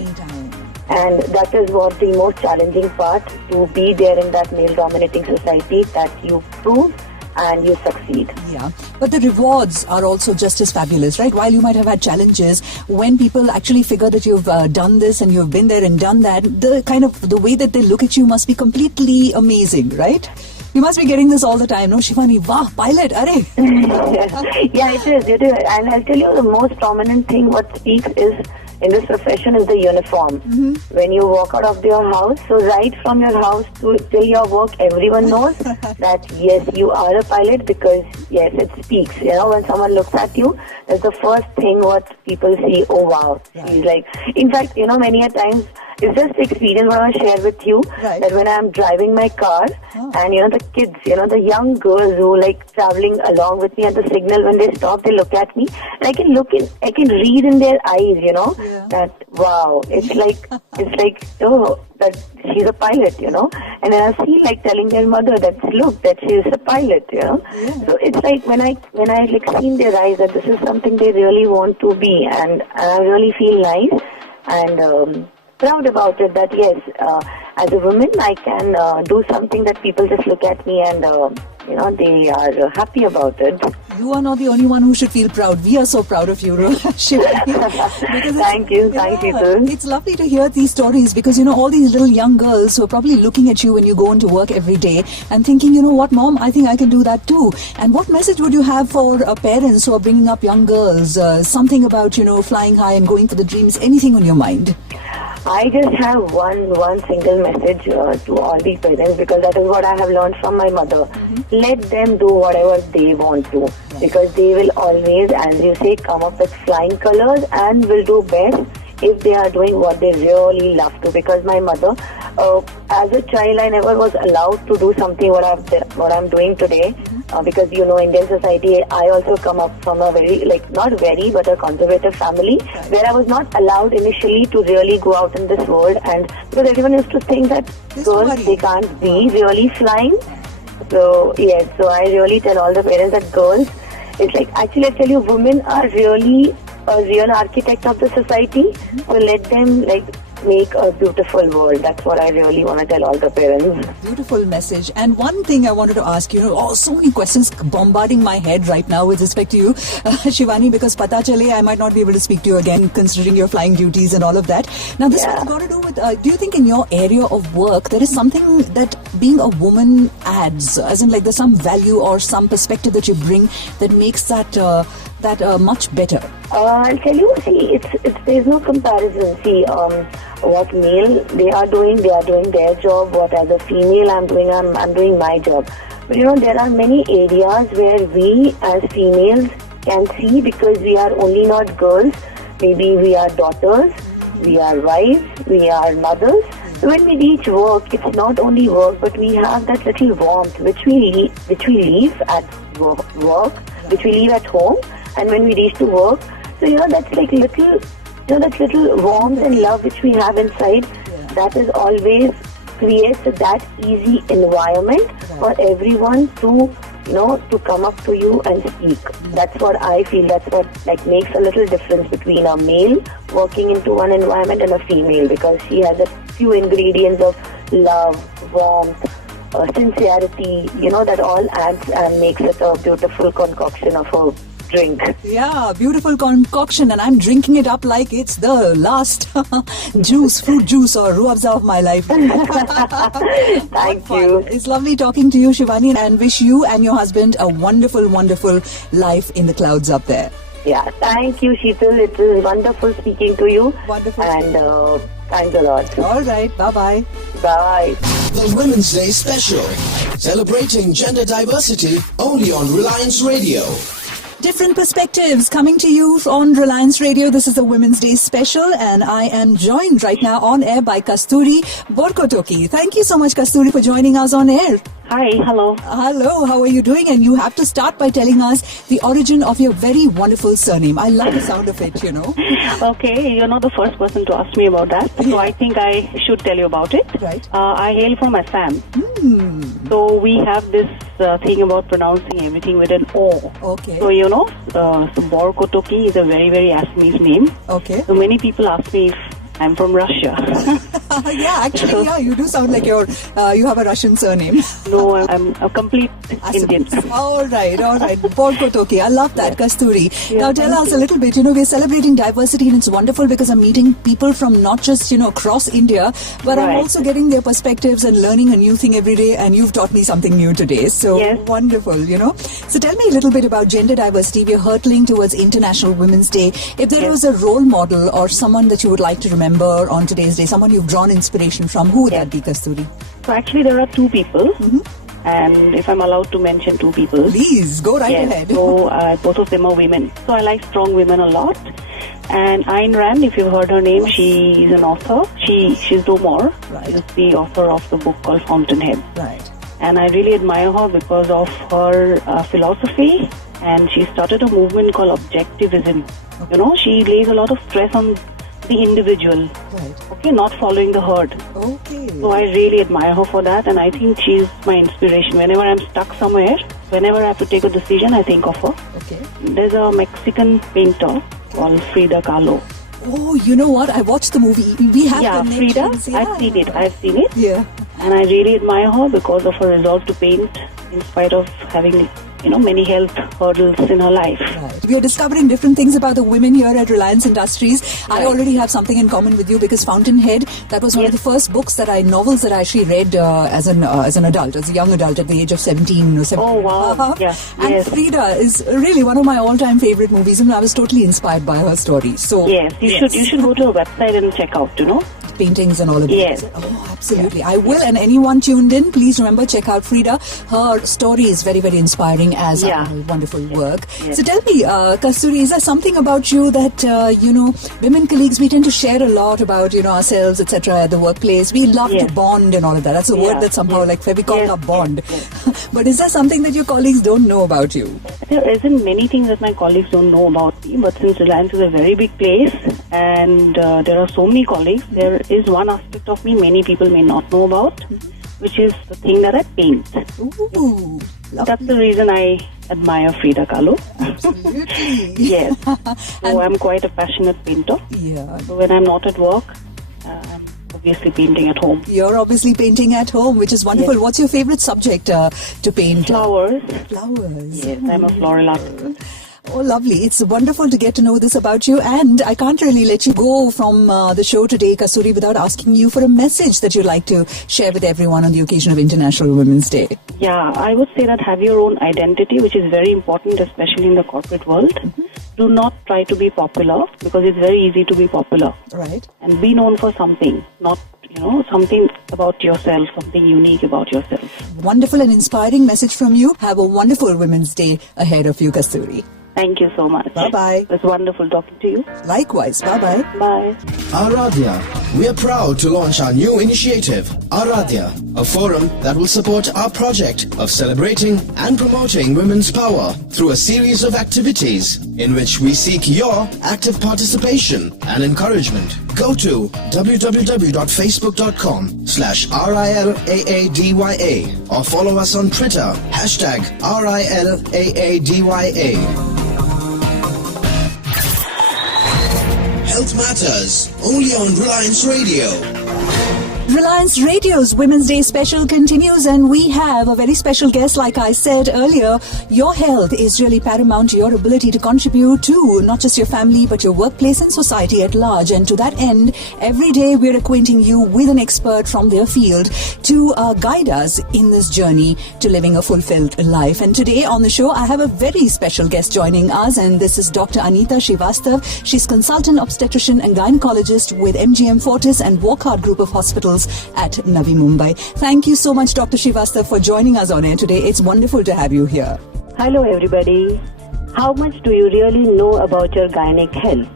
And that is what the most challenging part, to be there in that male-dominating society, that you prove and you succeed. Yeah, but the rewards are also just as fabulous, right? While you might have had challenges, when people actually figure that you've done this and you've been there and done that, the way that they look at you must be completely amazing, right? You must be getting this all the time, no, Shivani? Wow, pilot, arey! Yeah, it is. And I'll tell you, the most prominent thing what speaks is, in this profession, is the uniform. Mm-hmm. When you walk out of your house, so right from your house till your work, everyone knows that yes, you are a pilot, because yes, it speaks. When someone looks at you, that's the first thing what people see. Oh wow, Right. he's like. In fact, many a times it's just the experience I want to share with you. Right. That when I'm driving my car, and the kids, the young girls who like traveling along with me at the signal, when they stop, they look at me, and I can read in their eyes, that wow, it's like oh, that she's a pilot, and then I feel like telling their mother that look, that she is a pilot, So it's like when I like see in their eyes that this is something they really want to be, and I really feel nice and proud about it. That yes, as a woman, I can do something that people just look at me and they are happy about it. You are not the only one who should feel proud. We are so proud of you, Shivani. Thank you. It's lovely to hear these stories because, all these little young girls who are probably looking at you when you go into work every day and thinking, what, Mom, I think I can do that too. And what message would you have for parents who are bringing up young girls? Something about, flying high and going for the dreams, anything on your mind? I just have one single message to all the parents, because that is what I have learned from my mother. Mm-hmm. Let them do whatever they want to, because they will always, as you say, come up with flying colors and will do best if they are doing what they really love to. Because my mother, as a child, I never was allowed to do something what I'm doing today. Because Indian society, I also come up from a very, not very, but a conservative family, where I was not allowed initially to really go out in this world, and because everyone used to think that girls, they can't be really flying. So yes, so I really tell all the parents that girls, it's like, actually I tell you, women are really a real architect of the society. So let them make a beautiful world. That's what I really want to tell all the parents. Beautiful message. And one thing I wanted to ask you, so many questions bombarding my head right now with respect to you, Shivani, because pata chale, I might not be able to speak to you again, considering your flying duties and all of that. Now, this has got to do with, do you think in your area of work, there is something that being a woman adds, as in there's some value or some perspective that you bring that makes that much better? I'll tell you, see, there's no comparison. See, what male they are doing their job. What as a female I'm doing my job. But there are many areas where we as females can see, because we are only not girls. Maybe we are daughters, we are wives, we are mothers. So when we reach work, it's not only work, but we have that little warmth which we leave at work, which we leave at home, and when we reach to work. So that's like little, that little warmth and love which we have inside. That is always creates that easy environment for everyone to come up to you and speak. That's what I feel. That's what makes a little difference between a male working into one environment and a female, because she has a few ingredients of love, warmth, sincerity. That all adds and makes it a beautiful concoction of a drink. Yeah, beautiful concoction, and I'm drinking it up like it's the last fruit juice or ruafza of my life. Thank you. It's lovely talking to you, Shivani, and wish you and your husband a wonderful, wonderful life in the clouds up there. Yeah, thank you, Sheetal. It is wonderful speaking to you. Wonderful. And thanks a lot. All right, bye-bye. Bye. The Women's Day Special, celebrating gender diversity only on Reliance Radio. Different perspectives coming to you on Reliance Radio. This is the Women's Day Special, and I am joined right now on air by Kasturi Borkotoki. Thank you so much, Kasturi, for joining us on air. Hi, hello. Hello, how are you doing? And you have to start by telling us the origin of your very wonderful surname. I love the sound of it, Okay, you're not the first person to ask me about that. So I think I should tell you about it. Right. I hail from Assam. So we have this thing about pronouncing everything with an O. Okay. So so Borkotoki is a very, very Assamese name. Okay. So many people ask me if I'm from Russia. Yeah, actually, you do sound like you have a Russian surname. No, I'm a complete Indian. All right. Borkotoki. I love that, Kasturi. Yeah, now tell us a little bit, we're celebrating diversity, and it's wonderful because I'm meeting people from not just, across India, but I'm also getting their perspectives and learning a new thing every day, and you've taught me something new today. So wonderful, So tell me a little bit about gender diversity. We're hurtling towards International Women's Day. If there was a role model or someone that you would like to remember on today's day, someone you've drawn inspiration from, who would that be, Kasturi? So actually there are two people, And if I'm allowed to mention two people. Please, go right ahead. So both of them are women. So I like strong women a lot. And Ayn Rand, if you've heard her name, she is an author. She's no more. Right. She's the author of the book called Fountainhead. Right. And I really admire her because of her philosophy. And she started a movement called Objectivism. Okay. You know, she lays a lot of stress on the individual. Right. Okay, not following the herd. Okay. So I really admire her for that, and I think she's my inspiration. Whenever I'm stuck somewhere, whenever I have to take a decision, I think of her. Okay. There's a Mexican painter called Frida Kahlo. Oh, you know what? I watched the movie. We have Frida. Yeah. I've seen it. Yeah. And I really admire her because of her resolve to paint in spite of having, many health hurdles in her life. Right. We are discovering different things about the women here at Reliance Industries. Right. I already have something in common with you because Fountainhead, that was one of the first novels that I actually read as an adult, as a young adult at the age of 17 or 17. Oh, wow. Yeah. And Frida is really one of my all-time favorite movies, and I was totally inspired by her story. So yes, you should go to her website and check out, paintings and all of that. Yes. Oh, absolutely. I will. And anyone tuned in, please remember, check out Frida. Her story is very, very inspiring as wonderful work. Yes. So tell me, Kasturi, is there something about you that, women colleagues, we tend to share a lot about, ourselves, etc. at the workplace. We love to bond and all of that. That's a word that somehow like Fevicol or bond. Yes. But is there something that your colleagues don't know about you? There isn't many things that my colleagues don't know about me, but since Reliance is a very big place and there are so many colleagues, there is one aspect of me many people may not know about, which is the thing that I paint. Ooh, that's the reason I admire Frida Kahlo. Absolutely. Yes. So I'm quite a passionate painter. Yeah. So when I'm not at work, I'm obviously painting at home. You're obviously painting at home, which is wonderful. Yes. What's your favorite subject to paint? Flowers. Flowers. Yes, I'm a floral artist. Oh, lovely. It's wonderful to get to know this about you. And I can't really let you go from the show today, Kasturi, without asking you for a message that you'd like to share with everyone on the occasion of International Women's Day. Yeah, I would say that have your own identity, which is very important, especially in the corporate world. Mm-hmm. Do not try to be popular because it's very easy to be popular. Right. And be known for something, not something about yourself, something unique about yourself. Wonderful and inspiring message from you. Have a wonderful Women's Day ahead of you, Kasturi. Thank you so much. Bye-bye. It was wonderful talking to you. Likewise. Bye-bye. Bye. A-Aadya. We are proud to launch our new initiative, A-Aadya, a forum that will support our project of celebrating and promoting women's power through a series of activities in which we seek your active participation and encouragement. Go to www.facebook.com/RILAADYA or follow us on Twitter, #RILAADYA. Health Matters, only on Reliance Radio. Reliance Radio's Women's Day special continues, and we have a very special guest. Like I said earlier, your health is really paramount to your ability to contribute to not just your family but your workplace and society at large. And to that end, every day we're acquainting you with an expert from their field to guide us in this journey to living a fulfilled life. And today on the show, I have a very special guest joining us, and this is Dr. Anita Srivastav. She's consultant obstetrician and gynecologist with MGM Fortis and Wockhardt Group of Hospitals at Navi Mumbai. Thank you so much, Dr. Srivastav, for joining us on air today. It's wonderful to have you here. Hello, everybody. How much do you really know about your gynec health?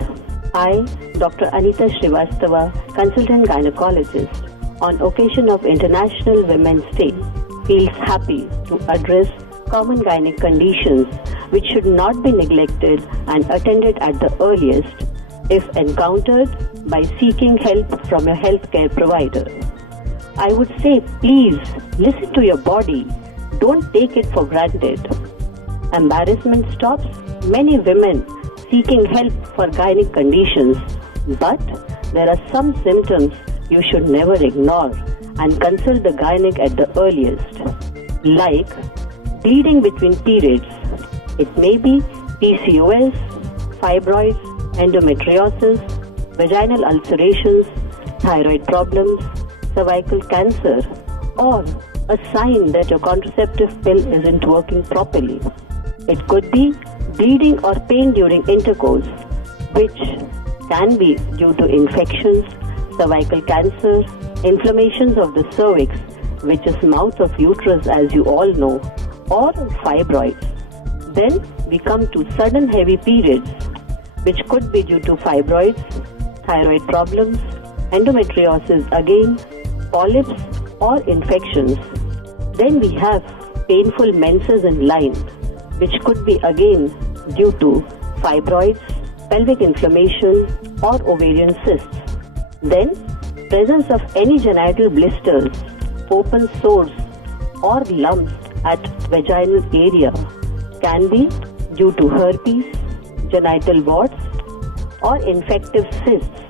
I, Dr. Anita Srivastava, consultant gynecologist, on occasion of International Women's Day, feels happy to address common gynec conditions which should not be neglected and attended at the earliest if encountered by seeking help from your healthcare provider. I would say, please listen to your body. Don't take it for granted. Embarrassment stops many women seeking help for gynec conditions, but there are some symptoms you should never ignore and consult the gynec at the earliest, like bleeding between periods. It may be PCOS, fibroids, endometriosis, vaginal ulcerations, thyroid problems, cervical cancer, or a sign that your contraceptive pill isn't working properly. It could be bleeding or pain during intercourse, which can be due to infections, cervical cancer, inflammations of the cervix, which is mouth of uterus as you all know, or fibroids. Then we come to sudden heavy periods, which could be due to fibroids, thyroid problems, endometriosis again, polyps or infections. Then we have painful menses in line, which could be again due to fibroids, pelvic inflammation or ovarian cysts. Then presence of any genital blisters, open sores or lumps at vaginal area can be due to herpes, genital warts or infective cysts.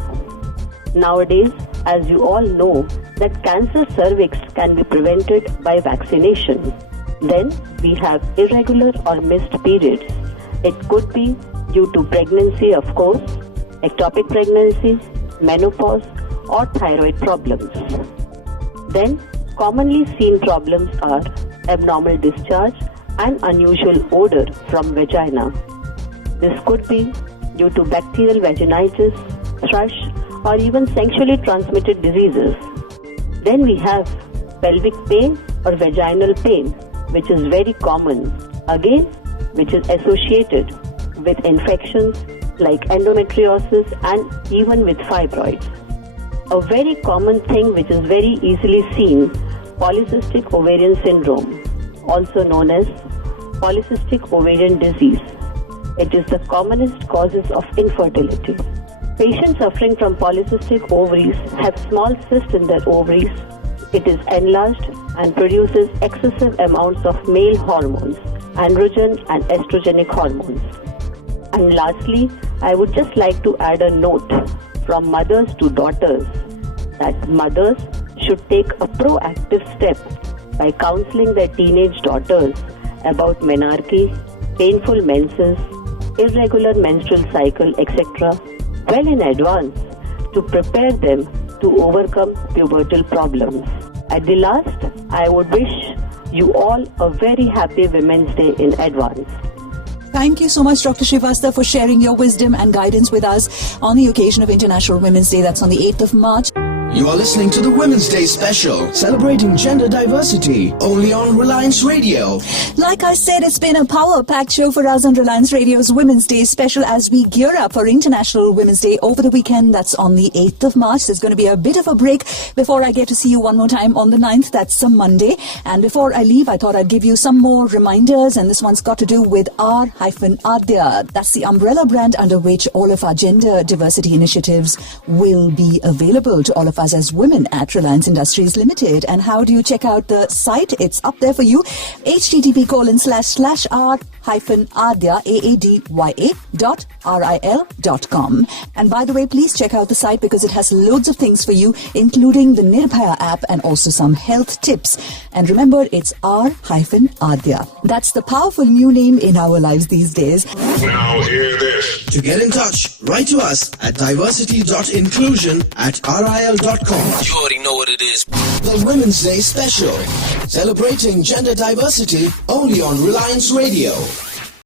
Nowadays, as you all know, that cancer cervix can be prevented by vaccination. Then we have irregular or missed periods. It could be due to pregnancy, of course, ectopic pregnancy, menopause or thyroid problems. Then commonly seen problems are abnormal discharge and unusual odor from vagina. This could be due to bacterial vaginitis, thrush or even sexually transmitted diseases. Then we have pelvic pain or vaginal pain, which is very common, again which is associated with infections like endometriosis and even with fibroids. A very common thing which is very easily seen, polycystic ovarian syndrome, also known as polycystic ovarian disease. It is the commonest causes of infertility. Patients suffering from polycystic ovaries have small cysts in their ovaries. It is enlarged and produces excessive amounts of male hormones, androgen and estrogenic hormones. And lastly, I would just like to add a note from mothers to daughters that mothers should take a proactive step by counseling their teenage daughters about menarche, painful menses, irregular menstrual cycle, etc. well in advance to prepare them to overcome pubertal problems. At the last, I would wish you all a very happy Women's Day in advance. Thank you so much, Dr. Srivastava, for sharing your wisdom and guidance with us on the occasion of International Women's Day. That's on the 8th of March. You are listening to the Women's Day special, celebrating gender diversity, only on Reliance Radio. Like I said, it's been a power-packed show for us on Reliance Radio's Women's Day special as we gear up for International Women's Day over the weekend. That's on the 8th of March. There's going to be a bit of a break before I get to see you one more time on the 9th. That's a Monday. And before I leave, I thought I'd give you some more reminders. And this one's got to do with A-Aadya. That's the umbrella brand under which all of our gender diversity initiatives will be available to all of us as women at Reliance Industries Limited. And how do you check out the site? It's up there for you. http://r-aadya.ril.com. And by the way, please check out the site because it has loads of things for you, including the Nirbhaya app and also some health tips. And remember, it's R-Aadya. That's the powerful new name in our lives these days. Now hear this. To get in touch, write to us at diversity.inclusion@ril.com. You already know what it is. The Women's Day special, celebrating gender diversity only on Reliance Radio.